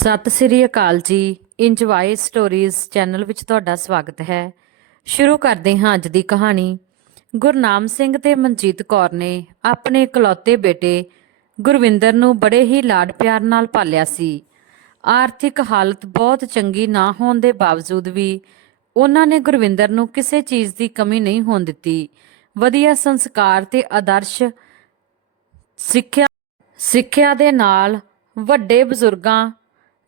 ਸਤਿ ਸ੍ਰੀ ਅਕਾਲ ਜੀ। Enjoy stories channel ਵਿੱਚ ਤੁਹਾਡਾ ਸਵਾਗਤ ਹੈ। ਸ਼ੁਰੂ ਕਰਦੇ ਹਾਂ ਅੱਜ ਦੀ ਕਹਾਣੀ। ਗੁਰਨਾਮ ਸਿੰਘ ਤੇ ਮਨਜੀਤ ਕੌਰ ਨੇ ਆਪਣੇ ਇਕਲੌਤੇ ਬੇਟੇ ਗੁਰਵਿੰਦਰ ਨੂੰ ਬੜੇ ਹੀ ਲਾਡ ਪਿਆਰ ਨਾਲ ਪਾਲਿਆ ਸੀ। ਆਰਥਿਕ ਹਾਲਤ ਬਹੁਤ ਚੰਗੀ ਨਾ ਹੋਣ ਦੇ ਬਾਵਜੂਦ ਵੀ ਉਹਨਾਂ ਨੇ ਗੁਰਵਿੰਦਰ ਨੂੰ ਕਿਸੇ ਚੀਜ਼ ਦੀ ਕਮੀ ਨਹੀਂ ਹੋਣ ਦਿੱਤੀ। ਵਧੀਆ ਸੰਸਕਾਰ ਤੇ ਆਦਰਸ਼ ਸਿੱਖਿਆ ਦੇ ਨਾਲ ਵੱਡੇ ਬਜ਼ੁਰਗਾਂ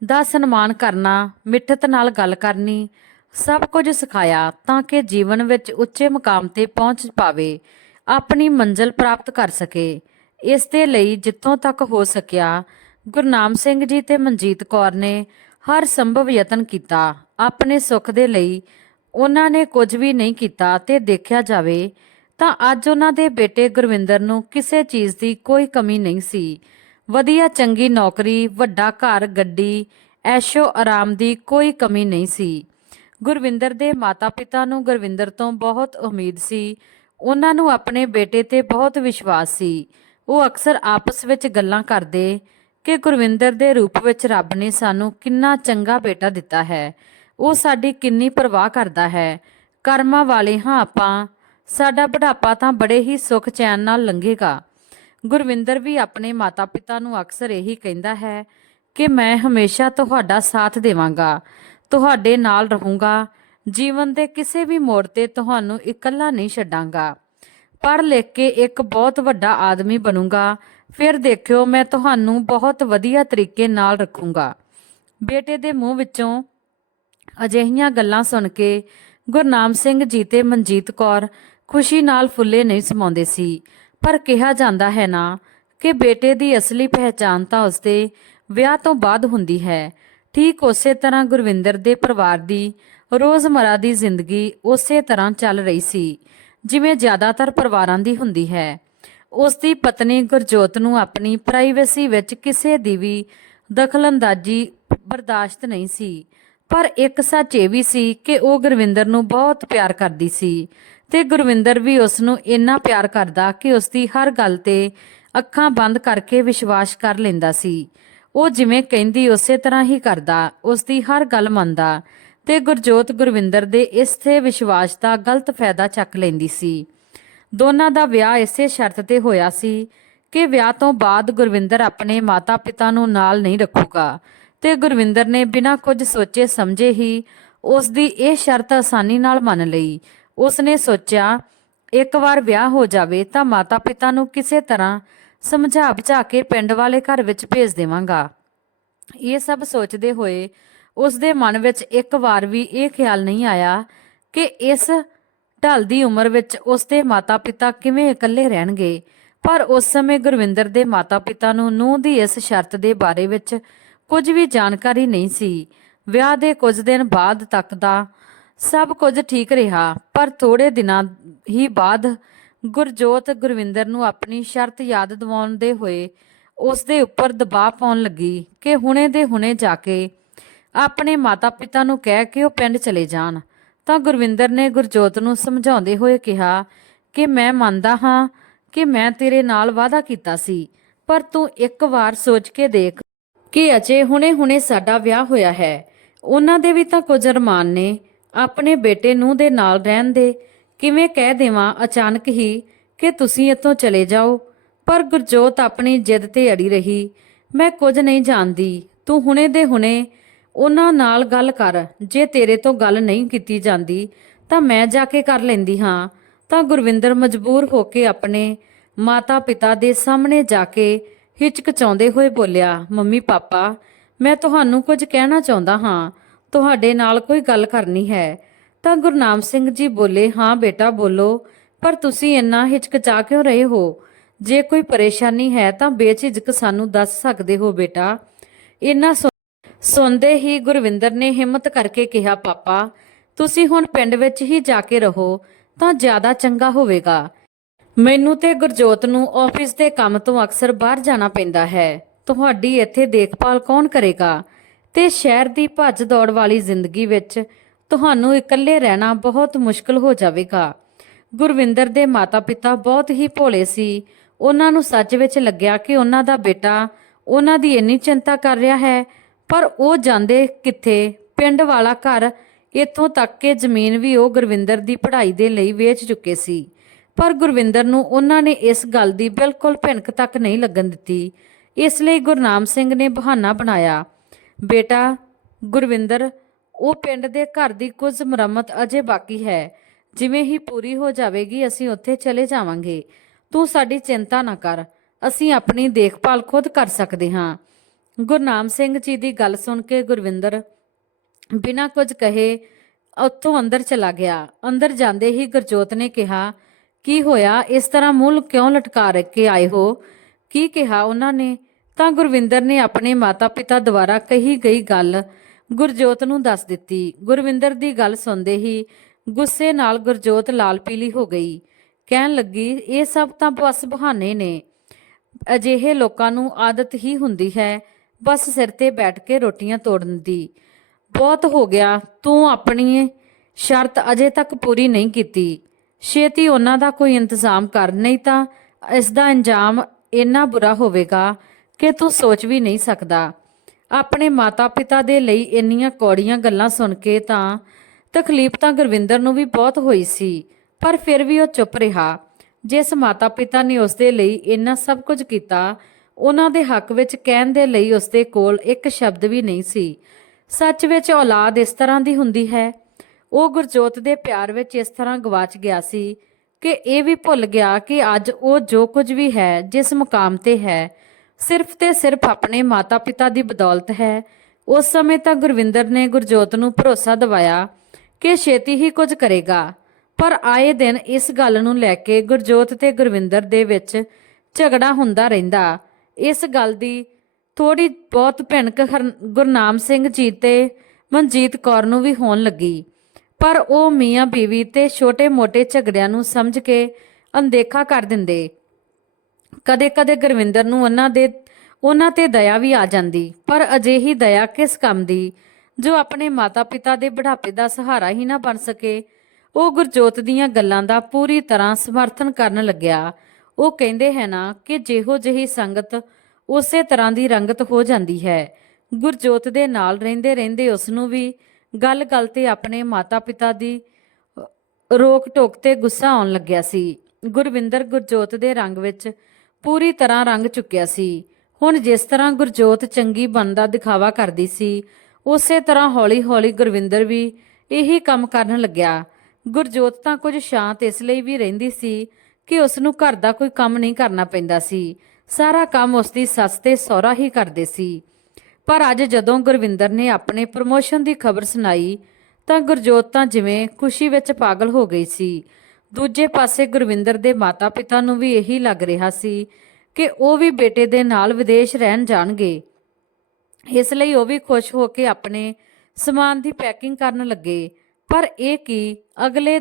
ਦਾ ਸਨਮਾਨ ਕਰਨਾ, ਮਿੱਠਤ ਨਾਲ ਗੱਲ ਕਰਨੀ, ਸਭ ਕੁਝ ਸਿਖਾਇਆ ਤਾਂ ਕਿ ਜੀਵਨ ਵਿੱਚ ਉੱਚੇ ਮੁਕਾਮ ਤੇ ਪਹੁੰਚ ਪਾਵੇ, ਆਪਣੀ ਮੰਜ਼ਿਲ ਪ੍ਰਾਪਤ ਕਰ ਸਕੇ। ਇਸ ਦੇ ਲਈ ਜਿੱਥੋਂ ਤੱਕ ਹੋ ਸਕਿਆ ਗੁਰਨਾਮ ਸਿੰਘ ਜੀ ਤੇ ਮਨਜੀਤ ਕੌਰ ਨੇ ਹਰ ਸੰਭਵ ਯਤਨ ਕੀਤਾ। ਆਪਣੇ ਸੁੱਖ ਦੇ ਲਈ ਉਹਨਾਂ ਨੇ ਕੁਝ ਵੀ ਨਹੀਂ ਕੀਤਾ ਤੇ ਦੇਖਿਆ ਜਾਵੇ ਤਾਂ ਅੱਜ ਉਹਨਾਂ ਦੇ ਬੇਟੇ ਗੁਰਵਿੰਦਰ ਨੂੰ ਕਿਸੇ ਚੀਜ਼ ਦੀ ਕੋਈ ਕਮੀ ਨਹੀਂ ਸੀ। ਵਧੀਆ ਚੰਗੀ ਨੌਕਰੀ, ਵੱਡਾ ਘਰ, ਗੱਡੀ, ਐਸ਼ੋ ਆਰਾਮ ਦੀ ਕੋਈ ਕਮੀ ਨਹੀਂ ਸੀ। ਗੁਰਵਿੰਦਰ ਦੇ ਮਾਤਾ-ਪਿਤਾ ਨੂੰ ਗੁਰਵਿੰਦਰ ਤੋਂ ਬਹੁਤ ਉਮੀਦ ਸੀ। ਉਹਨਾਂ ਨੂੰ ਆਪਣੇ ਬੇਟੇ ਤੇ ਬਹੁਤ ਵਿਸ਼ਵਾਸ ਸੀ। ਉਹ ਅਕਸਰ ਆਪਸ ਵਿੱਚ ਗੱਲਾਂ ਕਰਦੇ ਕਿ ਗੁਰਵਿੰਦਰ ਦੇ ਰੂਪ ਵਿੱਚ ਰੱਬ ਨੇ ਸਾਨੂੰ ਕਿੰਨਾ ਚੰਗਾ ਬੇਟਾ ਦਿੱਤਾ ਹੈ। ਉਹ ਸਾਡੀ ਕਿੰਨੀ ਪਰਵਾਹ ਕਰਦਾ ਹੈ। ਕਰਮਾਂ ਵਾਲੇ ਹਾਂ ਆਪਾਂ, ਸਾਡਾ ਬੁਢਾਪਾ ਤਾਂ ਬੜੇ ਹੀ ਸੁੱਖ ਚੈਨ ਨਾਲ ਲੰਘੇਗਾ। ਗੁਰਵਿੰਦਰ ਵੀ ਆਪਣੇ ਮਾਤਾ-ਪਿਤਾ ਨੂੰ ਅਕਸਰ ਇਹੀ ਕਹਿੰਦਾ ਹੈ ਕਿ ਮੈਂ ਹਮੇਸ਼ਾ ਤੁਹਾਡਾ ਸਾਥ ਦੇਵਾਂਗਾ, ਤੁਹਾਡੇ ਨਾਲ ਰਹੂੰਗਾ, ਜੀਵਨ ਦੇ ਕਿਸੇ ਵੀ ਮੋੜ ਤੇ ਤੁਹਾਨੂੰ ਇਕੱਲਾ ਨਹੀਂ ਛੱਡਾਂਗਾ। ਪੜ੍ਹ ਲਿਖ ਕੇ ਇੱਕ ਬਹੁਤ ਵੱਡਾ ਆਦਮੀ ਬਣੂੰਗਾ, ਫਿਰ ਦੇਖਿਓ ਮੈਂ ਤੁਹਾਨੂੰ ਬਹੁਤ ਵਧੀਆ ਤਰੀਕੇ ਨਾਲ ਰੱਖੂੰਗਾ। ਬੇਟੇ ਦੇ ਮੂੰਹ ਵਿੱਚੋਂ ਅਜਿਹੀਆਂ ਗੱਲਾਂ ਸੁਣ ਕੇ ਗੁਰਨਾਮ ਸਿੰਘ ਜੀ ਤੇ ਮਨਜੀਤ ਕੌਰ ਖੁਸ਼ੀ ਨਾਲ ਫੁੱਲੇ ਨਹੀਂ ਸਮਾਉਂਦੇ ਸੀ। ਪਰ ਕਿਹਾ ਜਾਂਦਾ ਹੈ ਨਾ ਕਿ ਬੇਟੇ ਦੀ ਅਸਲੀ ਪਹਿਚਾਣ ਤਾਂ ਉਸਦੇ ਵਿਆਹ ਤੋਂ ਬਾਅਦ ਹੁੰਦੀ ਹੈ। ਠੀਕ ਉਸੇ ਤਰ੍ਹਾਂ ਗੁਰਵਿੰਦਰ ਦੇ ਪਰਿਵਾਰ ਦੀ ਰੋਜ਼ਮਰਾ ਦੀ ਜ਼ਿੰਦਗੀ ਉਸੇ ਤਰ੍ਹਾਂ ਚੱਲ ਰਹੀ ਸੀ ਜਿਵੇਂ ਜ਼ਿਆਦਾਤਰ ਪਰਿਵਾਰਾਂ ਦੀ ਹੁੰਦੀ ਹੈ। ਉਸ ਦੀ ਪਤਨੀ ਗੁਰਜੋਤ ਨੂੰ ਆਪਣੀ ਪ੍ਰਾਈਵੇਸੀ ਵਿੱਚ ਕਿਸੇ ਦੀ ਵੀ ਦਖਲਅੰਦਾਜ਼ੀ ਬਰਦਾਸ਼ਤ ਨਹੀਂ ਸੀ। ਪਰ ਇੱਕ ਸੱਚ ਇਹ ਵੀ ਸੀ ਕਿ ਉਹ ਗੁਰਵਿੰਦਰ ਨੂੰ ਬਹੁਤ ਪਿਆਰ ਕਰਦੀ ਸੀ ਤੇ ਗੁਰਵਿੰਦਰ ਵੀ ਉਸ ਨੂੰ ਇੰਨਾ ਪਿਆਰ ਕਰਦਾ ਕਿ ਉਸ ਦੀ ਹਰ ਗੱਲ ਤੇ ਅੱਖਾਂ ਬੰਦ ਕਰਕੇ ਵਿਸ਼ਵਾਸ ਕਰ ਲੈਂਦਾ ਸੀ। ਉਹ ਜਿਵੇਂ ਕਹਿੰਦੀ ਉਸੇ ਤਰ੍ਹਾਂ ਹੀ ਕਰਦਾ, ਉਸ ਦੀ ਹਰ ਗੱਲ ਮੰਨਦਾ ਤੇ ਗੁਰਜੋਤ ਗੁਰਵਿੰਦਰ ਦੇ ਇਸੇ ਵਿਸ਼ਵਾਸ ਦਾ ਗਲਤ ਫਾਇਦਾ ਚੱਕ ਲੈਂਦੀ ਸੀ। ਦੋਨਾਂ ਦਾ ਵਿਆਹ ਇਸੇ ਸ਼ਰਤ ਤੇ ਹੋਇਆ ਸੀ ਕਿ ਵਿਆਹ ਤੋਂ ਬਾਅਦ ਗੁਰਵਿੰਦਰ ਆਪਣੇ ਮਾਤਾ-ਪਿਤਾ ਨੂੰ ਨਾਲ ਨਹੀਂ ਰੱਖੂਗਾ ਤੇ ਗੁਰਵਿੰਦਰ ਨੇ ਬਿਨਾਂ ਕੁਝ ਸੋਚੇ ਸਮਝੇ ਹੀ ਉਸ ਦੀ ਇਹ ਸ਼ਰਤ ਆਸਾਨੀ ਨਾਲ ਮੰਨ ਲਈ। ਉਸ ਨੇ ਸੋਚਿਆ ਇੱਕ ਵਾਰ ਵਿਆਹ ਹੋ ਜਾਵੇ ਤਾਂ ਮਾਤਾ-ਪਿਤਾ ਨੂੰ ਕਿਸੇ ਤਰ੍ਹਾਂ ਸਮਝਾ ਬੁਝਾ ਕੇ ਪਿੰਡ ਵਾਲੇ ਘਰ ਵਿੱਚ ਭੇਜ ਦੇਵਾਂਗਾ। ਇਹ ਸਭ ਸੋਚਦੇ ਹੋਏ ਉਸ ਦੇ ਮਨ ਵਿੱਚ ਇੱਕ ਵਾਰ ਵੀ ਇਹ ਖਿਆਲ ਨਹੀਂ ਆਇਆ ਕਿ ਇਸ ਢਲਦੀ ਉਮਰ ਵਿੱਚ ਉਸ ਦੇ ਮਾਤਾ-ਪਿਤਾ ਕਿਵੇਂ ਇਕੱਲੇ ਰਹਿਣਗੇ। ਪਰ ਉਸ ਸਮੇਂ ਗੁਰਵਿੰਦਰ ਦੇ ਮਾਤਾ-ਪਿਤਾ ਨੂੰ ਨੂੰਹ ਦੀ ਇਸ ਸ਼ਰਤ ਦੇ ਬਾਰੇ ਵਿੱਚ ਕੁਝ ਵੀ ਜਾਣਕਾਰੀ ਨਹੀਂ ਸੀ। ਵਿਆਹ ਦੇ ਕੁਝ ਦਿਨ ਬਾਅਦ ਤੱਕ ਦਾ ਸਭ ਕੁਝ ਠੀਕ ਰਿਹਾ, ਪਰ ਥੋੜੇ ਦਿਨਾਂ ਹੀ ਬਾਅਦ ਗੁਰਜੋਤ ਗੁਰਵਿੰਦਰ ਨੂੰ ਆਪਣੀ ਸ਼ਰਤ ਯਾਦ ਦਿਵਾਉਂਦੇ ਹੋਏ ਉਸ ਦੇ ਉੱਪਰ ਦਬਾਅ ਪਾਉਣ ਲੱਗੀ ਕਿ ਹੁਣੇ ਦੇ ਹੁਣੇ ਜਾ ਕੇ ਆਪਣੇ ਮਾਤਾ-ਪਿਤਾ ਨੂੰ ਕਹਿ ਕੇ ਉਹ ਪਿੰਡ ਚਲੇ ਜਾਣ। ਤਾਂ ਗੁਰਵਿੰਦਰ ਨੇ ਗੁਰਜੋਤ ਨੂੰ ਸਮਝਾਉਂਦੇ ਹੋਏ ਕਿਹਾ ਕਿ ਮੈਂ ਮੰਨਦਾ ਹਾਂ ਕਿ ਮੈਂ ਤੇਰੇ ਨਾਲ ਵਾਅਦਾ ਕੀਤਾ ਸੀ, ਪਰ ਤੂੰ ਇੱਕ ਵਾਰ ਸੋਚ ਕੇ ਦੇਖ ਕਿ ਅਜੇ ਹੁਣੇ-ਹੁਣੇ ਸਾਡਾ ਵਿਆਹ ਹੋਇਆ ਹੈ। ਉਹਨਾਂ ਦੇ ਵੀ ਤਾਂ ਕੁਝ ਅਰਮਾਨ ਨੇ। ਆਪਣੇ ਬੇਟੇ ਨੂੰ ਦੇ ਨਾਲ ਰਹਿਣ ਦੇ। ਕਿਵੇਂ ਕਹਿ ਦੇਵਾਂ ਅਚਾਨਕ ਹੀ ਕਿ ਤੁਸੀਂ ਇੱਥੋਂ ਚਲੇ ਜਾਓ। ਪਰ ਗੁਰਜੋਤ ਆਪਣੀ ਜਿੱਦ ਤੇ ਅੜੀ ਰਹੀ। ਮੈਂ ਕੁਝ ਨਹੀਂ ਜਾਣਦੀ, ਤੂੰ ਹੁਣੇ ਦੇ ਹੁਣੇ ਉਹਨਾਂ ਨਾਲ ਗੱਲ ਕਰ। ਜੇ ਤੇਰੇ ਤੋਂ ਗੱਲ ਨਹੀਂ ਕੀਤੀ ਜਾਂਦੀ ਤਾਂ ਮੈਂ ਜਾ ਕੇ ਕਰ ਲੈਂਦੀ ਹਾਂ। ਤਾਂ ਗੁਰਵਿੰਦਰ ਮਜਬੂਰ ਹੋ ਕੇ ਆਪਣੇ ਮਾਤਾ-ਪਿਤਾ ਦੇ ਸਾਹਮਣੇ ਜਾ ਕੇ ਹਿਚਕਚਾਉਂਦੇ ਹੋਏ ਬੋਲਿਆ, ਮੰਮੀ ਪਾਪਾ, ਮੈਂ ਤੁਹਾਨੂੰ ਕੁਝ ਕਹਿਣਾ ਚਾਹੁੰਦਾ ਹਾਂ, ਤੁਹਾਡੇ ਨਾਲ ਕੋਈ ਗੱਲ ਕਰਨੀ ਹੈ। ਤਾਂ ਗੁਰਨਾਮ ਸਿੰਘ ਜੀ ਬੋਲੇ, ਹਾਂ ਬੇਟਾ ਬੋਲੋ, ਪਰ ਤੁਸੀਂ ਇੰਨਾ ਹਿਚਕਚਾ ਕਿਉਂ ਰਹੇ ਹੋ? ਜੇ ਕੋਈ ਪਰੇਸ਼ਾਨੀ ਹੈ ਤਾਂ ਬੇਝਿਜਕ ਸਾਨੂੰ ਦੱਸ ਸਕਦੇ ਹੋ ਬੇਟਾ। ਇੰਨਾ ਸੁਣਦੇ ਹੀ ਗੁਰਵਿੰਦਰ ਨੇ ਹਿੰਮਤ ਕਰਕੇ ਕਿਹਾ, ਪਾਪਾ ਤੁਸੀਂ ਹੁਣ ਪਿੰਡ ਵਿੱਚ ਹੀ ਜਾ ਕੇ ਰਹੋ ਤਾਂ ਜ਼ਿਆਦਾ ਚੰਗਾ ਹੋਵੇਗਾ। ਮੈਨੂੰ ਤੇ ਗੁਰਜੋਤ ਨੂੰ ਆਫਿਸ ਦੇ ਕੰਮ ਤੋਂ ਅਕਸਰ ਬਾਹਰ ਜਾਣਾ ਪੈਂਦਾ ਹੈ। ਤੁਹਾਡੀ ਇੱਥੇ ਦੇਖਭਾਲ ਕੌਣ ਕਰੇਗਾ? ਤੇ ਸ਼ਹਿਰ ਦੀ ਭੱਜ ਦੌੜ ਵਾਲੀ ਜ਼ਿੰਦਗੀ ਵਿੱਚ ਤੁਹਾਨੂੰ ਇਕੱਲੇ ਰਹਿਣਾ ਬਹੁਤ ਮੁਸ਼ਕਲ ਹੋ ਜਾਵੇਗਾ। ਗੁਰਵਿੰਦਰ ਦੇ ਮਾਤਾ-ਪਿਤਾ ਬਹੁਤ ਹੀ ਭੋਲੇ ਸੀ। ਉਹਨਾਂ ਨੂੰ ਸੱਚ ਵਿੱਚ ਲੱਗਿਆ ਕਿ ਉਹਨਾਂ ਦਾ ਬੇਟਾ ਉਹਨਾਂ ਦੀ ਇੰਨੀ ਚਿੰਤਾ ਕਰ ਰਿਹਾ ਹੈ, ਪਰ ਉਹ ਜਾਂਦੇ ਕਿੱਥੇ। ਪਿੰਡ ਵਾਲਾ ਘਰ, ਇੱਥੋਂ ਤੱਕ ਕਿ ਜ਼ਮੀਨ ਵੀ ਉਹ ਗੁਰਵਿੰਦਰ ਦੀ ਪੜ੍ਹਾਈ ਦੇ ਲਈ ਵੇਚ ਚੁੱਕੇ ਸੀ। ਪਰ ਗੁਰਵਿੰਦਰ ਨੂੰ ਉਹਨਾਂ ਨੇ ਇਸ ਗੱਲ ਦੀ ਬਿਲਕੁਲ ਭਿਣਕ ਤੱਕ ਨਹੀਂ ਲੱਗਣ ਦਿੱਤੀ। ਇਸ ਲਈ ਗੁਰਨਾਮ ਸਿੰਘ ਨੇ ਬਹਾਨਾ ਬਣਾਇਆ, ਬੇਟਾ ਗੁਰਵਿੰਦਰ, ਉਹ ਪਿੰਡ ਦੇ ਘਰ ਦੀ ਕੁਝ ਮੁਰੰਮਤ ਅਜੇ ਬਾਕੀ ਹੈ। ਜਿਵੇਂ ਹੀ ਪੂਰੀ ਹੋ ਜਾਵੇਗੀ ਅਸੀਂ ਉੱਥੇ ਚਲੇ ਜਾਵਾਂਗੇ। ਤੂੰ ਸਾਡੀ ਚਿੰਤਾ ਨਾ ਕਰ, ਅਸੀਂ ਆਪਣੀ ਦੇਖਭਾਲ ਖੁਦ ਕਰ ਸਕਦੇ ਹਾਂ। ਗੁਰਨਾਮ ਸਿੰਘ ਜੀ ਦੀ ਗੱਲ ਸੁਣ ਕੇ ਗੁਰਵਿੰਦਰ ਬਿਨਾਂ ਕੁਝ ਕਹੇ ਉੱਥੋਂ ਅੰਦਰ ਚਲਾ ਗਿਆ। ਅੰਦਰ ਜਾਂਦੇ ਹੀ ਗੁਰਜੋਤ ਨੇ ਕਿਹਾ, ਕੀ ਹੋਇਆ, ਇਸ ਤਰ੍ਹਾਂ ਮੂੰਹ ਕਿਉਂ ਲਟਕਾ ਕੇ ਆਏ ਹੋ? ਕੀ ਕਿਹਾ ਉਹਨਾਂ ਨੇ? ਤਾਂ ਗੁਰਵਿੰਦਰ ਨੇ ਆਪਣੇ ਮਾਤਾ ਪਿਤਾ ਦੁਆਰਾ ਕਹੀ ਗਈ ਗੱਲ ਗੁਰਜੋਤ ਨੂੰ ਦੱਸ ਦਿੱਤੀ। ਗੁਰਵਿੰਦਰ ਦੀ ਗੱਲ ਸੁਣਦੇ ਹੀ ਗੁੱਸੇ ਨਾਲ ਗੁਰਜੋਤ ਲਾਲ ਪੀਲੀ ਹੋ ਗਈ। ਕਹਿਣ ਲੱਗੀ, ਇਹ ਸਭ ਤਾਂ ਬਸ ਬਹਾਨੇ ਨੇ। ਅਜਿਹੇ ਲੋਕਾਂ ਨੂੰ ਆਦਤ ਹੀ ਹੁੰਦੀ ਹੈ ਬਸ ਸਿਰ ਤੇ ਬੈਠ ਕੇ ਰੋਟੀਆਂ ਤੋੜਨ ਦੀ। ਬਹੁਤ ਹੋ ਗਿਆ, ਤੂੰ ਆਪਣੀ ਸ਼ਰਤ ਅਜੇ ਤੱਕ ਪੂਰੀ ਨਹੀਂ ਕੀਤੀ। ਛੇਤੀ ਉਹਨਾਂ ਦਾ ਕੋਈ ਇੰਤਜ਼ਾਮ ਕਰ, ਨਹੀਂ ਤਾਂ ਇਸ ਦਾ ਅੰਜਾਮ ਇੰਨਾ ਬੁਰਾ ਹੋਵੇਗਾ ਕਿ ਤੂੰ ਸੋਚ ਵੀ ਨਹੀਂ ਸਕਦਾ। ਆਪਣੇ ਮਾਤਾ ਪਿਤਾ ਦੇ ਲਈ ਇੰਨੀਆਂ ਕੌੜੀਆਂ ਗੱਲਾਂ ਸੁਣ ਕੇ ਤਾਂ ਤਕਲੀਫ ਤਾਂ ਗੁਰਵਿੰਦਰ ਨੂੰ ਵੀ ਬਹੁਤ ਹੋਈ ਸੀ, ਪਰ ਫਿਰ ਵੀ ਉਹ ਚੁੱਪ ਰਿਹਾ। ਜਿਸ ਮਾਤਾ ਪਿਤਾ ਨੇ ਉਸਦੇ ਲਈ ਇੰਨਾ ਸਭ ਕੁਝ ਕੀਤਾ, ਉਹਨਾਂ ਦੇ ਹੱਕ ਵਿੱਚ ਕਹਿਣ ਦੇ ਲਈ ਉਸਦੇ ਕੋਲ ਇੱਕ ਸ਼ਬਦ ਵੀ ਨਹੀਂ ਸੀ। ਸੱਚ ਵਿੱਚ ਔਲਾਦ ਇਸ ਤਰ੍ਹਾਂ ਦੀ ਹੁੰਦੀ ਹੈ। ਉਹ ਗੁਰਜੋਤ ਦੇ ਪਿਆਰ ਵਿੱਚ ਇਸ ਤਰ੍ਹਾਂ ਗਵਾਚ ਗਿਆ ਸੀ ਕਿ ਇਹ ਵੀ ਭੁੱਲ ਗਿਆ ਕਿ ਅੱਜ ਉਹ ਜੋ ਕੁਝ ਵੀ ਹੈ, ਜਿਸ ਮੁਕਾਮ ਤੇ ਹੈ, ਸਿਰਫ ਤੇ ਸਿਰਫ ਆਪਣੇ ਮਾਤਾ ਪਿਤਾ ਦੀ ਬਦੌਲਤ ਹੈ। ਉਸ ਸਮੇਂ ਤਾਂ ਗੁਰਵਿੰਦਰ ਨੇ ਗੁਰਜੋਤ ਨੂੰ ਭਰੋਸਾ ਦਿਵਾਇਆ ਕਿ ਛੇਤੀ ਹੀ ਕੁਝ ਕਰੇਗਾ, ਪਰ ਆਏ ਦਿਨ ਇਸ ਗੱਲ ਨੂੰ ਲੈ ਕੇ ਗੁਰਜੋਤ ਤੇ ਗੁਰਵਿੰਦਰ ਦੇ ਵਿੱਚ ਝਗੜਾ ਹੁੰਦਾ ਰਹਿੰਦਾ। ਇਸ ਗੱਲ ਦੀ ਥੋੜੀ ਬਹੁਤ ਭਿਣਕ ਗੁਰਨਾਮ ਸਿੰਘ ਜੀ ਤੇ ਮਨਜੀਤ ਕੌਰ ਨੂੰ ਵੀ ਹੋਣ ਲੱਗੀ, ਪਰ ਉਹ ਮੀਆਂ ਬੀਵੀ ਤੇ ਛੋਟੇ-ਮੋਟੇ ਝਗੜਿਆਂ ਨੂੰ ਸਮਝ ਕੇ ਅਣਦੇਖਾ ਕਰ ਦਿੰਦੇ। ਕਦੇ-ਕਦੇ ਗੁਰਵਿੰਦਰ ਨੂੰ ਉਹਨਾਂ ਤੇ ਦਇਆ ਵੀ ਆ ਜਾਂਦੀ, ਪਰ ਅਜਿਹੀ ਦਇਆ ਕਿਸ ਕੰਮ ਦੀ ਜੋ ਆਪਣੇ ਮਾਤਾ-ਪਿਤਾ ਦੇ ਬੁਢਾਪੇ ਦਾ ਸਹਾਰਾ ਹੀ ਨਾ ਬਣ ਸਕੇ। ਉਹ ਗੁਰਜੋਤ ਦੀਆਂ ਗੱਲਾਂ ਦਾ ਪੂਰੀ ਤਰ੍ਹਾਂ ਸਮਰਥਨ ਕਰਨ ਲੱਗਿਆ। ਉਹ ਕਹਿੰਦੇ ਹੈ ਨਾ ਕਿ ਜਿਹੋ ਜਿਹੀ ਸੰਗਤ ਉਸੇ ਤਰ੍ਹਾਂ ਦੀ ਰੰਗਤ ਹੋ ਜਾਂਦੀ ਹੈ। ਗੁਰਜੋਤ ਦੇ ਨਾਲ ਰਹਿੰਦੇ ਰਹਿੰਦੇ ਉਸ ਨੂੰ ਵੀ ਗੱਲ-ਗੱਲ ਤੇ ਆਪਣੇ ਮਾਤਾ-ਪਿਤਾ ਦੀ ਰੋਕ ਟੋਕ ਤੇ ਗੁੱਸਾ ਆਉਣ ਲੱਗਿਆ ਸੀ। ਗੁਰਵਿੰਦਰ ਗੁਰਜੋਤ ਦੇ ਰੰਗ ਵਿੱਚ ਪੂਰੀ ਤਰ੍ਹਾਂ ਰੰਗ ਚੁੱਕਿਆ ਸੀ। ਹੁਣ ਜਿਸ ਤਰ੍ਹਾਂ ਗੁਰਜੋਤ ਚੰਗੀ ਬਣਨ ਦਾ ਦਿਖਾਵਾ ਕਰਦੀ ਸੀ, ਉਸੇ ਤਰ੍ਹਾਂ ਹੌਲੀ-ਹੌਲੀ ਗੁਰਵਿੰਦਰ ਵੀ ਇਹੀ ਕੰਮ ਕਰਨ ਲੱਗਿਆ। ਗੁਰਜੋਤ ਤਾਂ ਕੁਝ ਸ਼ਾਂਤ ਇਸ ਲਈ ਵੀ ਰਹਿੰਦੀ ਸੀ ਕਿ ਉਸ ਨੂੰ ਘਰ ਦਾ ਕੋਈ ਕੰਮ ਨਹੀਂ ਕਰਨਾ ਪੈਂਦਾ ਸੀ। ਸਾਰਾ ਕੰਮ ਉਸ ਦੀ ਸੱਸ ਤੇ ਸਹੁਰਾ ਹੀ ਕਰਦੇ ਸੀ। ਪਰ ਅੱਜ ਜਦੋਂ ਗੁਰਵਿੰਦਰ ਨੇ ਆਪਣੇ ਪ੍ਰਮੋਸ਼ਨ ਦੀ ਖਬਰ ਸੁਣਾਈ ਤਾਂ ਗੁਰਜੋਤ ਤਾਂ ਜਿਵੇਂ ਖੁਸ਼ੀ ਵਿੱਚ ਪਾਗਲ ਹੋ ਗਈ ਸੀ। ਦੂਜੇ ਪਾਸੇ ਗੁਰਵਿੰਦਰ ਦੇ ਮਾਤਾ-ਪਿਤਾ ਨੂੰ ਵੀ ਇਹੀ ਲੱਗ ਰਿਹਾ ਸੀ ਕਿ ਉਹ ਵੀ ਬੇਟੇ ਦੇ ਨਾਲ ਵਿਦੇਸ਼ ਰਹਿਣ ਜਾਣਗੇ। ਇਸ ਲਈ ਉਹ ਵੀ ਖੁਸ਼ ਹੋ ਕੇ ਆਪਣੇ ਸਮਾਨ ਦੀ ਪੈਕਿੰਗ ਕਰਨ ਲੱਗੇ। ਪਰ ਇਹ ਕੀ, ਅਗਲੇ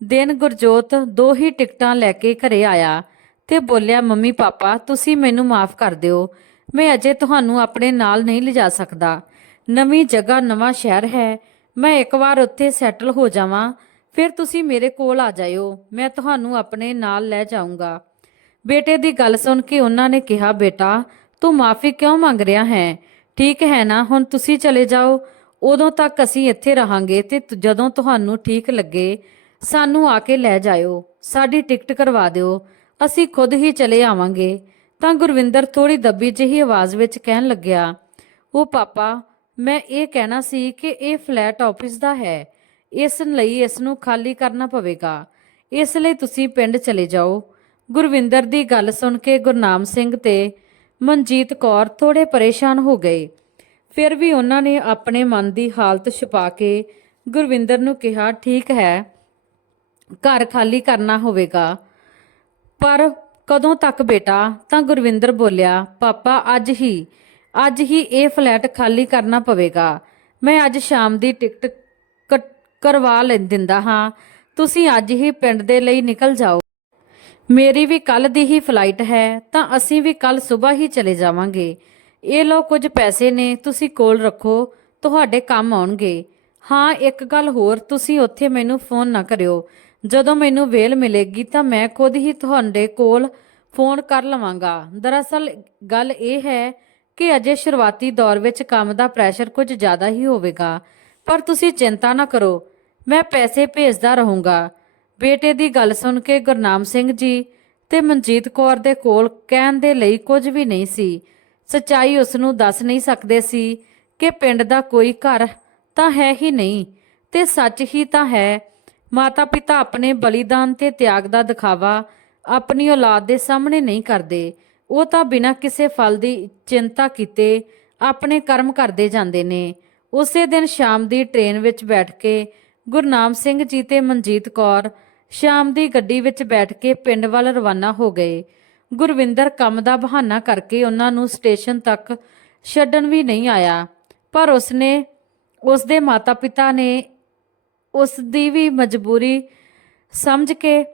ਦਿਨ ਗੁਰਜੋਤ 2 ਹੀ ਟਿਕਟਾਂ ਲੈ ਕੇ ਘਰੇ ਆਇਆ ਤੇ ਬੋਲਿਆ, ਮੰਮੀ ਪਾਪਾ ਤੁਸੀਂ ਮੈਨੂੰ ਮਾਫ ਕਰ ਦਿਓ, ਮੈਂ ਅਜੇ ਤੁਹਾਨੂੰ ਆਪਣੇ ਨਾਲ ਨਹੀਂ ਲਿਜਾ ਸਕਦਾ। ਨਵੀਂ ਜਗ੍ਹਾ, ਨਵਾਂ ਸ਼ਹਿਰ ਹੈ, ਮੈਂ ਇੱਕ ਵਾਰ ਉੱਥੇ ਸੈਟਲ ਹੋ ਜਾਵਾਂ, ਫਿਰ ਤੁਸੀਂ ਮੇਰੇ ਕੋਲ ਆ ਜਾਇਓ, ਮੈਂ ਤੁਹਾਨੂੰ ਆਪਣੇ ਨਾਲ ਲੈ ਜਾਊਂਗਾ। ਬੇਟੇ ਦੀ ਗੱਲ ਸੁਣ ਕੇ ਉਹਨਾਂ ਨੇ ਕਿਹਾ, ਬੇਟਾ ਤੂੰ ਮਾਫੀ ਕਿਉਂ ਮੰਗ ਰਿਹਾ ਹੈ? ਠੀਕ ਹੈ ਨਾ, ਹੁਣ ਤੁਸੀਂ ਚਲੇ ਜਾਓ, ਉਦੋਂ ਤੱਕ ਅਸੀਂ ਇੱਥੇ ਰਹਾਂਗੇ ਤੇ ਜਦੋਂ ਤੁਹਾਨੂੰ ਠੀਕ ਲੱਗੇ ਸਾਨੂੰ ਆ ਕੇ ਲੈ ਜਾਇਓ, ਸਾਡੀ ਟਿਕਟ ਕਰਵਾ ਦਿਓ, ਅਸੀਂ ਖੁਦ ਹੀ ਚਲੇ ਆਵਾਂਗੇ। ਤਾਂ ਗੁਰਵਿੰਦਰ ਥੋੜੀ ਦੱਬੀ ਜਿਹੀ ਆਵਾਜ਼ ਵਿੱਚ ਕਹਿਣ ਲੱਗਿਆ, ਉਹ ਪਾਪਾ ਮੈਂ ਇਹ ਕਹਿਣਾ ਸੀ ਕਿ ਇਹ ਫਲੈਟ ਆਫਿਸ ਦਾ ਹੈ, ਇਸ ਲਈ ਇਸ ਨੂੰ ਖਾਲੀ ਕਰਨਾ ਪਵੇਗਾ, ਇਸ ਲਈ ਤੁਸੀਂ ਪਿੰਡ ਚਲੇ ਜਾਓ। ਗੁਰਵਿੰਦਰ ਦੀ ਗੱਲ ਸੁਣ ਕੇ ਗੁਰਨਾਮ ਸਿੰਘ ਤੇ ਮਨਜੀਤ ਕੌਰ ਥੋੜੇ ਪਰੇਸ਼ਾਨ ਹੋ ਗਏ। ਫਿਰ ਵੀ ਉਹਨਾਂ ਨੇ ਆਪਣੇ ਮਨ ਦੀ ਹਾਲਤ ਛੁਪਾ ਕੇ ਗੁਰਵਿੰਦਰ ਨੂੰ ਕਿਹਾ, ਠੀਕ ਹੈ ਘਰ ਖਾਲੀ ਕਰਨਾ ਹੋਵੇਗਾ, ਪਰ ਕਦੋਂ ਤੱਕ ਬੇਟਾ? ਤਾਂ ਗੁਰਵਿੰਦਰ ਬੋਲਿਆ, ਪਾਪਾ ਅੱਜ ਹੀ ਇਹ ਫਲੈਟ ਖਾਲੀ ਕਰਨਾ ਪਵੇਗਾ, ਮੈਂ ਅੱਜ ਸ਼ਾਮ ਦੀ ਟਿਕਟ ਕਰਵਾ ਦਿੰਦਾ ਹਾਂ, ਤੁਸੀਂ ਅੱਜ ਹੀ ਪਿੰਡ ਦੇ ਲਈ ਨਿਕਲ ਜਾਓ। ਮੇਰੀ ਵੀ ਕੱਲ ਦੀ ਹੀ ਫਲਾਈਟ ਹੈ, ਤਾਂ ਅਸੀਂ ਵੀ ਕੱਲ ਸਵੇਰ ਹੀ ਚਲੇ ਜਾਵਾਂਗੇ। ਇਹ ਲਓ ਕੁਝ ਪੈਸੇ ਨੇ, ਤੁਸੀਂ ਕੋਲ ਰੱਖੋ, ਤੁਹਾਡੇ ਕੰਮ ਆਉਣਗੇ। ਹਾਂ ਇੱਕ ਗੱਲ ਹੋਰ, ਤੁਸੀਂ ਉੱਥੇ ਮੈਨੂੰ ਫੋਨ ਨਾ ਕਰਿਓ, ਜਦੋਂ ਮੈਨੂੰ ਵੇਲ ਮਿਲੇਗੀ ਤਾਂ ਮੈਂ ਖੁਦ ਹੀ ਤੁਹਾਡੇ ਕੋਲ ਫੋਨ ਕਰ ਲਵਾਂਗਾ। ਦਰਅਸਲ ਗੱਲ ਇਹ ਹੈ ਕਿ ਅਜੇ ਸ਼ੁਰੂਆਤੀ ਦੌਰ ਵਿੱਚ ਕੰਮ ਦਾ ਪ੍ਰੈਸ਼ਰ ਕੁਝ ਜ਼ਿਆਦਾ ਹੀ ਹੋਵੇਗਾ, ਪਰ ਤੁਸੀਂ ਚਿੰਤਾ ਨਾ ਕਰੋ, ਮੈਂ ਪੈਸੇ ਭੇਜਦਾ ਰਹੂੰਗਾ। ਬੇਟੇ ਦੀ ਗੱਲ ਸੁਣ ਕੇ ਗੁਰਨਾਮ ਸਿੰਘ ਜੀ ਤੇ ਮਨਜੀਤ ਕੌਰ ਦੇ ਕੋਲ ਕਹਿਣ ਦੇ ਲਈ ਕੁਝ ਵੀ ਨਹੀਂ ਸੀ। ਸੱਚਾਈ ਉਸ ਨੂੰ ਦੱਸ ਨਹੀਂ ਸਕਦੇ ਸੀ ਕਿ ਪਿੰਡ ਦਾ ਕੋਈ ਘਰ ਤਾਂ ਹੈ ਹੀ ਨਹੀਂ, ਤੇ ਸੱਚ ਹੀ ਤਾਂ ਹੈ। ਮਾਤਾ ਪਿਤਾ ਆਪਣੇ ਬਲੀਦਾਨ ਤੇ ਤਿਆਗ ਦਾ ਦਿਖਾਵਾ ਆਪਣੀ ਔਲਾਦ ਦੇ ਸਾਹਮਣੇ ਨਹੀਂ ਕਰਦੇ। ਉਹ ਤਾਂ ਬਿਨਾਂ ਕਿਸੇ ਫਲ ਦੀ ਚਿੰਤਾ ਕੀਤੇ ਆਪਣੇ ਕਰਮ ਕਰਦੇ ਜਾਂਦੇ ਨੇ। ਉਸੇ ਦਿਨ ਸ਼ਾਮ ਦੀ ਟ੍ਰੇਨ ਵਿੱਚ ਬੈਠ ਕੇ ਗੁਰਨਾਮ ਸਿੰਘ ਜੀ ਤੇ ਮਨਜੀਤ ਕੌਰ ਸ਼ਾਮ ਦੀ ਗੱਡੀ ਵਿੱਚ ਬੈਠ ਕੇ ਪਿੰਡ ਵੱਲ ਰਵਾਨਾ ਹੋ ਗਏ। ਗੁਰਵਿੰਦਰ ਕੰਮ ਦਾ ਬਹਾਨਾ ਕਰਕੇ ਉਹਨਾਂ ਨੂੰ ਸਟੇਸ਼ਨ ਤੱਕ ਛੱਡਣ ਵੀ ਨਹੀਂ ਆਇਆ, ਪਰ ਉਸਦੇ ਮਾਤਾ ਪਿਤਾ ਨੇ ਉਸ ਦੀ ਵੀ ਮਜਬੂਰੀ ਸਮਝ ਕੇ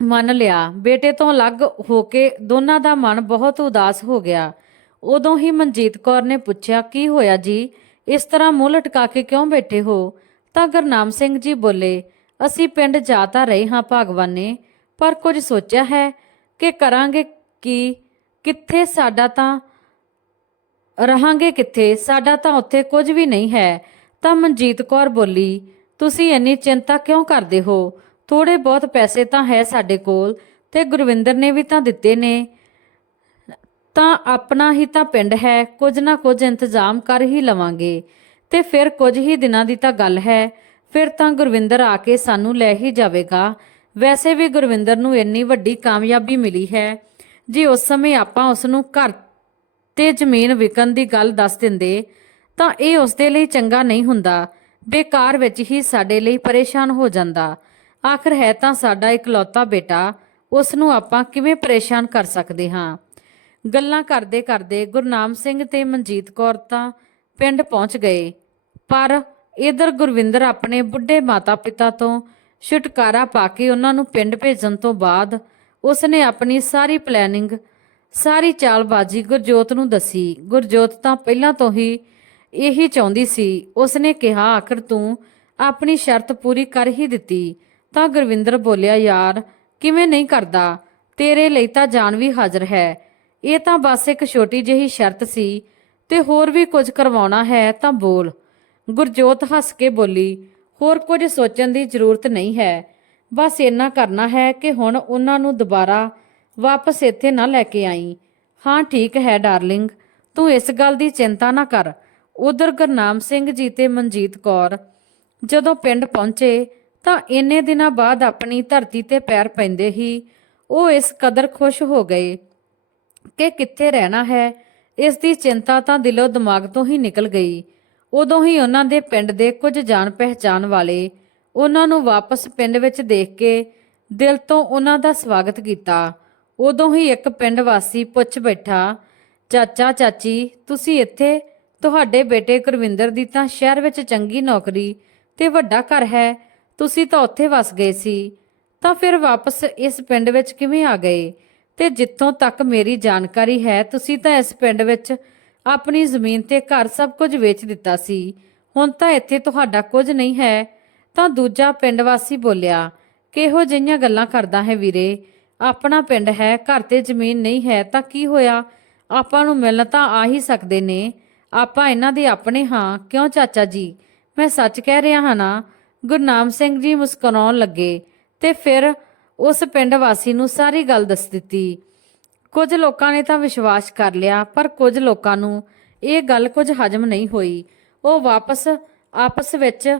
ਮੰਨ ਲਿਆ। ਬੇਟੇ ਤੋਂ ਅਲੱਗ ਹੋ ਕੇ ਦੋਨਾਂ ਦਾ ਮਨ ਬਹੁਤ ਉਦਾਸ ਹੋ ਗਿਆ। ਉਦੋਂ ਹੀ ਮਨਜੀਤ ਕੌਰ ਨੇ ਪੁੱਛਿਆ, ਕੀ ਹੋਇਆ ਜੀ, ਇਸ ਤਰ੍ਹਾਂ ਮੂੰਹ ਲਟਕਾ ਕੇ ਕਿਉਂ ਬੈਠੇ ਹੋ? ਤਾਂ ਗੁਰਨਾਮ ਸਿੰਘ ਜੀ ਬੋਲੇ, ਅਸੀਂ ਪਿੰਡ ਜਾ ਤਾਂ ਰਹੇ ਹਾਂ ਭਾਗਵਾਨੇ, ਪਰ ਕੁਝ ਸੋਚਿਆ ਹੈ ਕਿ ਕਰਾਂਗੇ ਕੀ, ਕਿੱਥੇ ਸਾਡਾ ਤਾਂ ਰਹਾਂਗੇ ਕਿੱਥੇ, ਸਾਡਾ ਤਾਂ ਉੱਥੇ ਕੁਝ ਵੀ ਨਹੀਂ ਹੈ। ਤਾਂ ਮਨਜੀਤ ਕੌਰ ਬੋਲੀ, ਤੁਸੀਂ ਇੰਨੀ ਚਿੰਤਾ ਕਿਉਂ ਕਰਦੇ ਹੋ? ਥੋੜੇ ਬਹੁਤ ਪੈਸੇ ਤਾਂ ਹੈ ਸਾਡੇ ਕੋਲ, ਤੇ ਗੁਰਵਿੰਦਰ ਨੇ ਵੀ ਤਾਂ ਦਿੱਤੇ ਨੇ। ਤਾਂ ਆਪਣਾ ਹੀ ਤਾਂ ਪਿੰਡ ਹੈ, ਕੁਝ ਨਾ ਕੁਝ ਇੰਤਜ਼ਾਮ ਕਰ ਹੀ ਲਵਾਂਗੇ। ਤੇ ਫਿਰ ਕੁਝ ਹੀ ਦਿਨਾਂ ਦੀ ਤਾਂ ਗੱਲ ਹੈ, ਫਿਰ ਤਾਂ ਗੁਰਵਿੰਦਰ ਆ ਕੇ ਸਾਨੂੰ ਲੈ ਹੀ ਜਾਵੇਗਾ। ਵੈਸੇ ਵੀ ਗੁਰਵਿੰਦਰ ਨੂੰ ਇੰਨੀ ਵੱਡੀ ਕਾਮਯਾਬੀ ਮਿਲੀ ਹੈ, ਜੇ ਉਸ ਸਮੇਂ ਆਪਾਂ ਉਸ ਨੂੰ ਘਰ ਤੇ ਜ਼ਮੀਨ ਵਿਕਣ ਦੀ ਗੱਲ ਦੱਸ ਦਿੰਦੇ ਤਾਂ ਇਹ ਉਸਦੇ ਲਈ ਚੰਗਾ ਨਹੀਂ ਹੁੰਦਾ, ਬੇਕਾਰ ਵਿੱਚ ਹੀ ਸਾਡੇ ਲਈ ਪਰੇਸ਼ਾਨ ਹੋ ਜਾਂਦਾ। ਆਖਰ ਹੈ ਤਾਂ ਸਾਡਾ ਇਕਲੌਤਾ ਬੇਟਾ, ਉਸ ਨੂੰ ਆਪਾਂ ਕਿਵੇਂ ਪਰੇਸ਼ਾਨ ਕਰ ਸਕਦੇ ਹਾਂ? ਗੱਲਾਂ ਕਰਦੇ ਕਰਦੇ ਗੁਰਨਾਮ ਸਿੰਘ ਤੇ ਮਨਜੀਤ ਕੌਰ ਤਾਂ ਪਿੰਡ ਪਹੁੰਚ ਗਏ, ਪਰ ਇਧਰ ਗੁਰਵਿੰਦਰ ਆਪਣੇ ਬੁੱਢੇ ਮਾਤਾ ਪਿਤਾ ਤੋਂ ਛੁਟਕਾਰਾ ਪਾ ਕੇ ਉਹਨਾਂ ਨੂੰ ਪਿੰਡ ਭੇਜਣ ਤੋਂ ਬਾਅਦ ਉਸਨੇ ਆਪਣੀ ਸਾਰੀ ਪਲੈਨਿੰਗ, ਸਾਰੀ ਚਾਲਬਾਜ਼ੀ ਗੁਰਜੋਤ ਨੂੰ ਦੱਸੀ। ਗੁਰਜੋਤ ਤਾਂ ਪਹਿਲਾਂ ਤੋਂ ਹੀ ਇਹੀ ਚਾਹੁੰਦੀ ਸੀ। ਉਸਨੇ ਕਿਹਾ, ਆਖਰ ਤੂੰ ਆਪਣੀ ਸ਼ਰਤ ਪੂਰੀ ਕਰ ਹੀ ਦਿੱਤੀ। ਤਾਂ ਗੁਰਵਿੰਦਰ ਬੋਲਿਆ, ਯਾਰ ਕਿਵੇਂ ਨਹੀਂ ਕਰਦਾ, ਤੇਰੇ ਲਈ ਤਾਂ ਜਾਨ ਵੀ ਹਾਜ਼ਰ ਹੈ। ਇਹ ਤਾਂ ਬਸ ਇੱਕ ਛੋਟੀ ਜਿਹੀ ਸ਼ਰਤ ਸੀ, ਤੇ ਹੋਰ ਵੀ ਕੁਝ ਕਰਵਾਉਣਾ ਹੈ ਤਾਂ ਬੋਲ। ਗੁਰਜੋਤ ਹੱਸ ਕੇ ਬੋਲੀ, ਹੋਰ ਕੁਝ ਸੋਚਣ ਦੀ ਜ਼ਰੂਰਤ ਨਹੀਂ ਹੈ, ਬਸ ਇੰਨਾ ਕਰਨਾ ਹੈ ਕਿ ਹੁਣ ਉਹਨਾਂ ਨੂੰ ਦੁਬਾਰਾ ਵਾਪਸ ਇੱਥੇ ਨਾ ਲੈ ਕੇ ਆਈ। ਹਾਂ ਠੀਕ ਹੈ ਡਾਰਲਿੰਗ, ਤੂੰ ਇਸ ਗੱਲ ਦੀ ਚਿੰਤਾ ਨਾ ਕਰ। ਉਧਰ ਗੁਰਨਾਮ ਸਿੰਘ ਜੀ ਤੇ ਮਨਜੀਤ ਕੌਰ ਜਦੋਂ ਪਿੰਡ ਪਹੁੰਚੇ ਤਾਂ ਇੰਨੇ ਦਿਨਾਂ ਬਾਅਦ ਆਪਣੀ ਧਰਤੀ ਤੇ ਪੈਰ ਪੈਂਦੇ ਹੀ ਉਹ ਇਸ ਕਦਰ ਖੁਸ਼ ਹੋ ਗਏ ਕਿ ਕਿੱਥੇ ਰਹਿਣਾ ਹੈ, ਇਸ ਦੀ ਚਿੰਤਾ ਤਾਂ ਦਿਲੋਂ ਦਿਮਾਗ ਤੋਂ ਹੀ ਨਿਕਲ ਗਈ। ਉਦੋਂ ਹੀ ਉਹਨਾਂ ਦੇ ਪਿੰਡ ਦੇ ਕੁਝ ਜਾਣ ਪਹਿਚਾਣ ਵਾਲੇ ਉਹਨਾਂ ਨੂੰ ਵਾਪਸ ਪਿੰਡ ਵਿੱਚ ਦੇਖ ਕੇ ਦਿਲ ਤੋਂ ਉਹਨਾਂ ਦਾ ਸਵਾਗਤ ਕੀਤਾ। ਉਦੋਂ ਹੀ ਇੱਕ ਪਿੰਡ ਵਾਸੀ ਪੁੱਛ ਬੈਠਾ, ਚਾਚਾ ਚਾਚੀ ਤੁਸੀਂ ਇੱਥੇ? ਤੁਹਾਡੇ ਬੇਟੇ ਗੁਰਵਿੰਦਰ ਦੀ ਤਾਂ ਸ਼ਹਿਰ ਵਿੱਚ ਚੰਗੀ ਨੌਕਰੀ ਤੇ ਵੱਡਾ ਘਰ ਹੈ, ਤੁਸੀਂ ਤਾਂ ਉੱਥੇ ਵਸ ਗਏ ਸੀ, ਤਾਂ ਫਿਰ ਵਾਪਸ ਇਸ ਪਿੰਡ ਵਿੱਚ ਕਿਵੇਂ ਆ ਗਏ? ਤੇ ਜਿੱਥੋਂ ਤੱਕ ਮੇਰੀ ਜਾਣਕਾਰੀ ਹੈ ਤੁਸੀਂ ਤਾਂ ਇਸ ਪਿੰਡ ਵਿੱਚ ਆਪਣੀ ਜ਼ਮੀਨ ਤੇ ਘਰ ਸਭ ਕੁਝ ਵੇਚ ਦਿੱਤਾ ਸੀ, ਹੁਣ ਤਾਂ ਇੱਥੇ ਤੁਹਾਡਾ ਕੁਝ ਨਹੀਂ ਹੈ। ਤਾਂ ਦੂਜਾ ਪਿੰਡ ਵਾਸੀ ਬੋਲਿਆ, ਕਿਹੋ ਜਿਹੀਆਂ ਗੱਲਾਂ ਕਰਦਾ ਹੈ ਵੀਰੇ, ਆਪਣਾ ਪਿੰਡ ਹੈ, ਘਰ ਤੇ ਜ਼ਮੀਨ ਨਹੀਂ ਹੈ ਤਾਂ ਕੀ ਹੋਇਆ, ਆਪਾਂ ਨੂੰ ਮਿਲਣ ਤਾਂ ਆ ਹੀ ਸਕਦੇ ਨੇ, ਆਪਾਂ ਇਹਨਾਂ ਦੇ ਆਪਣੇ ਹਾਂ, ਕਿਉਂ ਚਾਚਾ ਜੀ, ਮੈਂ ਸੱਚ ਕਹਿ ਰਿਹਾ ਹਾਂ ਨਾ? ਗੁਰਨਾਮ ਸਿੰਘ ਜੀ ਮੁਸਕਰਾਉਣ ਲੱਗੇ ਤੇ ਫਿਰ ਉਸ ਪਿੰਡ ਵਾਸੀ ਨੂੰ ਸਾਰੀ ਗੱਲ ਦੱਸ ਦਿੱਤੀ। ਕੁਝ ਲੋਕਾਂ ਨੇ ਤਾਂ ਵਿਸ਼ਵਾਸ ਕਰ ਲਿਆ, ਪਰ ਕੁਝ ਲੋਕਾਂ ਨੂੰ ਇਹ ਗੱਲ ਕੁਝ ਹਜਮ ਨਹੀਂ ਹੋਈ। ਉਹ ਆਪਸ ਵਿੱਚ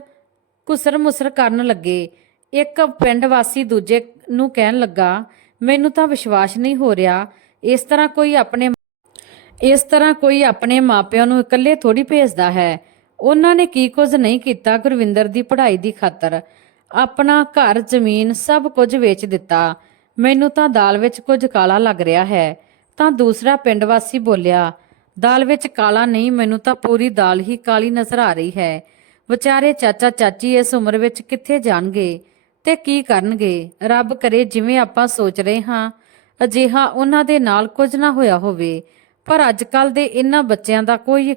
ਕੁਸਰ ਮੁਸਰ ਕਰਨ ਲੱਗੇ। ਇੱਕ ਪਿੰਡ ਵਾਸੀ ਦੂਜੇ ਨੂੰ ਕਹਿਣ ਲੱਗਾ, ਮੈਨੂੰ ਤਾਂ ਵਿਸ਼ਵਾਸ ਨਹੀਂ ਹੋ ਰਿਹਾ, ਇਸ ਤਰ੍ਹਾਂ ਕੋਈ ਆਪਣੇ ਮਾਪਿਆਂ ਨੂੰ ਇਕੱਲੇ ਥੋੜੀ ਭੇਜਦਾ ਹੈ। ਉਹਨਾਂ ਨੇ ਕੀ ਕੁਝ ਨਹੀਂ ਕੀਤਾ ਗੁਰਵਿੰਦਰ ਦੀ ਪੜ੍ਹਾਈ ਦੀ ਖਾਤਰ, ਆਪਣਾ ਘਰ ਜ਼ਮੀਨ ਸਭ ਕੁਝ ਵੇਚ ਦਿੱਤਾ। ਮੈਨੂੰ ਤਾਂ ਦਾਲ ਵਿੱਚ ਕੁਝ ਕਾਲਾ ਲੱਗ ਰਿਹਾ ਹੈ। ਤਾਂ ਦੂਸਰਾ ਪਿੰਡ ਵਾਸੀ ਬੋਲਿਆ, ਦਾਲ ਵਿੱਚ ਕਾਲਾ ਨਹੀਂ, ਮੈਨੂੰ ਤਾਂ ਪੂਰੀ ਦਾਲ ਹੀ ਕਾਲੀ ਨਜ਼ਰ ਆ ਰਹੀ ਹੈ। ਵਿਚਾਰੇ ਚਾਚਾ ਚਾਚੀ ਇਸ ਉਮਰ ਵਿੱਚ ਕਿੱਥੇ ਜਾਣਗੇ ਤੇ ਕੀ ਕਰਨਗੇ? ਰੱਬ ਕਰੇ ਜਿਵੇਂ ਆਪਾਂ ਸੋਚ ਰਹੇ ਹਾਂ ਅਜਿਹਾ ਉਹਨਾਂ ਦੇ ਨਾਲ ਕੁਝ ਨਾ ਹੋਇਆ ਹੋਵੇ, ਪਰ ਅੱਜ ਕੱਲ ਦੇ ਇਹਨਾਂ ਬੱਚਿਆਂ ਦਾ ਕੋਈ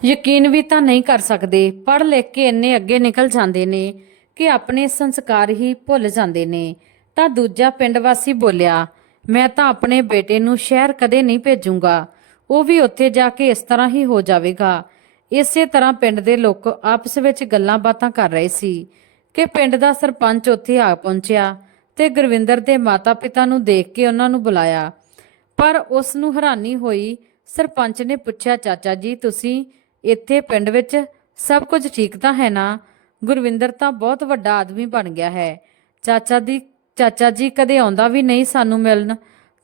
ਯਕੀਨ ਵੀ ਤਾਂ ਨਹੀਂ ਕਰ ਸਕਦੇ। ਪੜ੍ਹ ਲਿਖ ਕੇ ਇੰਨੇ ਅੱਗੇ ਨਿਕਲ ਜਾਂਦੇ ਨੇ ਕਿ ਆਪਣੇ ਸੰਸਕਾਰ ਹੀ ਭੁੱਲ ਜਾਂਦੇ ਨੇ। ਤਾਂ ਦੂਜਾ ਪਿੰਡ ਵਾਸੀ ਬੋਲਿਆ, ਮੈਂ ਤਾਂ ਆਪਣੇ ਬੇਟੇ ਨੂੰ ਸ਼ਹਿਰ ਕਦੇ ਨਹੀਂ ਭੇਜੂੰਗਾ, ਉਹ ਵੀ ਉੱਥੇ ਜਾ ਕੇ ਇਸ ਤਰ੍ਹਾਂ ਹੀ ਹੋ ਜਾਵੇਗਾ। ਇਸੇ ਤਰ੍ਹਾਂ ਪਿੰਡ ਦੇ ਲੋਕ ਆਪਸ ਵਿੱਚ ਗੱਲਾਂ ਬਾਤਾਂ ਕਰ ਰਹੇ ਸੀ ਕਿ ਪਿੰਡ ਦਾ ਸਰਪੰਚ ਉੱਥੇ ਆ ਪਹੁੰਚਿਆ ਤੇ ਗੁਰਵਿੰਦਰ ਦੇ ਮਾਤਾ-ਪਿਤਾ ਨੂੰ ਦੇਖ ਕੇ ਉਹਨਾਂ ਨੂੰ ਬੁਲਾਇਆ। ਪਰ ਉਸ ਨੂੰ ਹੈਰਾਨੀ ਹੋਈ। ਸਰਪੰਚ ਨੇ ਪੁੱਛਿਆ, ਚਾਚਾ ਜੀ ਤੁਸੀਂ ਇੱਥੇ ਪਿੰਡ ਵਿੱਚ ਸਭ ਕੁਝ ਠੀਕ ਤਾਂ ਹੈ ਨਾ? ਗੁਰਵਿੰਦਰ ਤਾਂ ਬਹੁਤ ਵੱਡਾ ਆਦਮੀ ਬਣ ਗਿਆ ਹੈ। ਚਾਚਾ ਜੀ ਕਦੇ ਆਉਂਦਾ ਵੀ ਨਹੀਂ ਸਾਨੂੰ ਮਿਲਣ।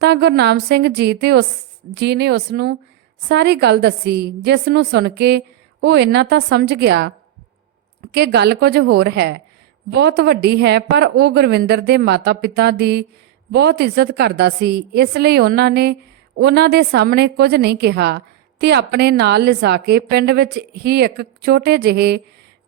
ਤਾਂ ਗੁਰਨਾਮ ਸਿੰਘ ਜੀ ਤੇ ਉਸ ਜੀ ਨੇ ਉਸ ਨੂੰ ਸਾਰੀ ਗੱਲ ਦੱਸੀ, ਜਿਸ ਨੂੰ ਸੁਣ ਕੇ ਉਹ ਇੰਨਾ ਤਾਂ ਸਮਝ ਗਿਆ ਕਿ ਗੱਲ ਕੁਝ ਹੋਰ ਹੈ, ਬਹੁਤ ਵੱਡੀ ਹੈ। ਪਰ ਉਹ ਗੁਰਵਿੰਦਰ ਦੇ ਮਾਤਾ-ਪਿਤਾ ਦੀ ਬਹੁਤ ਇੱਜ਼ਤ ਕਰਦਾ ਸੀ, ਇਸ ਲਈ ਉਹਨਾਂ ਨੇ ਉਹਨਾਂ ਦੇ ਸਾਹਮਣੇ ਕੁਝ ਨਹੀਂ ਕਿਹਾ ਤੇ ਆਪਣੇ ਨਾਲ ਲਿਜਾ ਕੇ ਪਿੰਡ ਵਿੱਚ ਹੀ ਇੱਕ ਛੋਟੇ ਜਿਹੇ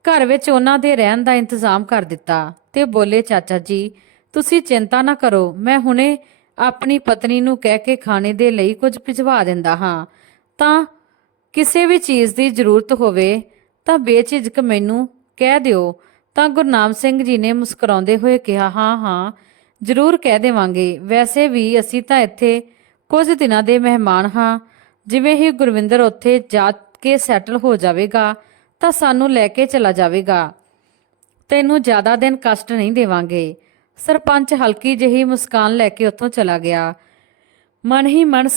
ਘਰ ਵਿੱਚ ਉਹਨਾਂ ਦੇ ਰਹਿਣ ਦਾ ਇੰਤਜ਼ਾਮ ਕਰ ਦਿੱਤਾ ਤੇ ਬੋਲੇ, ਚਾਚਾ ਜੀ ਤੁਸੀਂ ਚਿੰਤਾ ਨਾ ਕਰੋ, ਮੈਂ ਹੁਣੇ ਆਪਣੀ ਪਤਨੀ ਨੂੰ ਕਹਿ ਕੇ ਖਾਣੇ ਦੇ ਲਈ ਕੁਝ ਭਿਜਵਾ ਦਿੰਦਾ ਹਾਂ। ਤਾਂ ਕਿਸੇ ਵੀ ਚੀਜ਼ ਦੀ ਜ਼ਰੂਰਤ ਹੋਵੇ ਤਾਂ ਬੇਝਿਜਕ ਮੈਨੂੰ ਕਹਿ ਦਿਓ। ਤਾਂ ਗੁਰਨਾਮ ਸਿੰਘ ਜੀ ਨੇ ਮੁਸਕਰਾਉਂਦੇ ਹੋਏ ਕਿਹਾ, ਹਾਂ ਹਾਂ ਜ਼ਰੂਰ ਕਹਿ ਦੇਵਾਂਗੇ। ਵੈਸੇ ਵੀ ਅਸੀਂ ਤਾਂ ਇੱਥੇ ਕੁਝ ਦਿਨਾਂ ਦੇ ਮਹਿਮਾਨ ਹਾਂ। ਜਿਵੇਂ ਹੀ ਗੁਰਵਿੰਦਰ ਉੱਥੇ ਜਾ ਕੇ ਸੈਟਲ ਹੋ ਜਾਵੇਗਾ ਤਾਂ ਸਾਨੂੰ ਲੈ ਕੇ ਚਲਾ ਜਾਵੇਗਾ। ਤੈਨੂੰ ਜ਼ਿਆਦਾ ਦਿਨ ਕਸ਼ਟ ਨਹੀਂ ਦੇਵਾਂਗੇ। ਸਰਪੰਚ ਹਲਕੀ ਜਿਹੀ ਮੁਸਕਾਨ ਲੈ ਕੇ ਉੱਥੋਂ ਚਲਾ ਗਿਆ। ਮਨ ਹੀ ਮਨ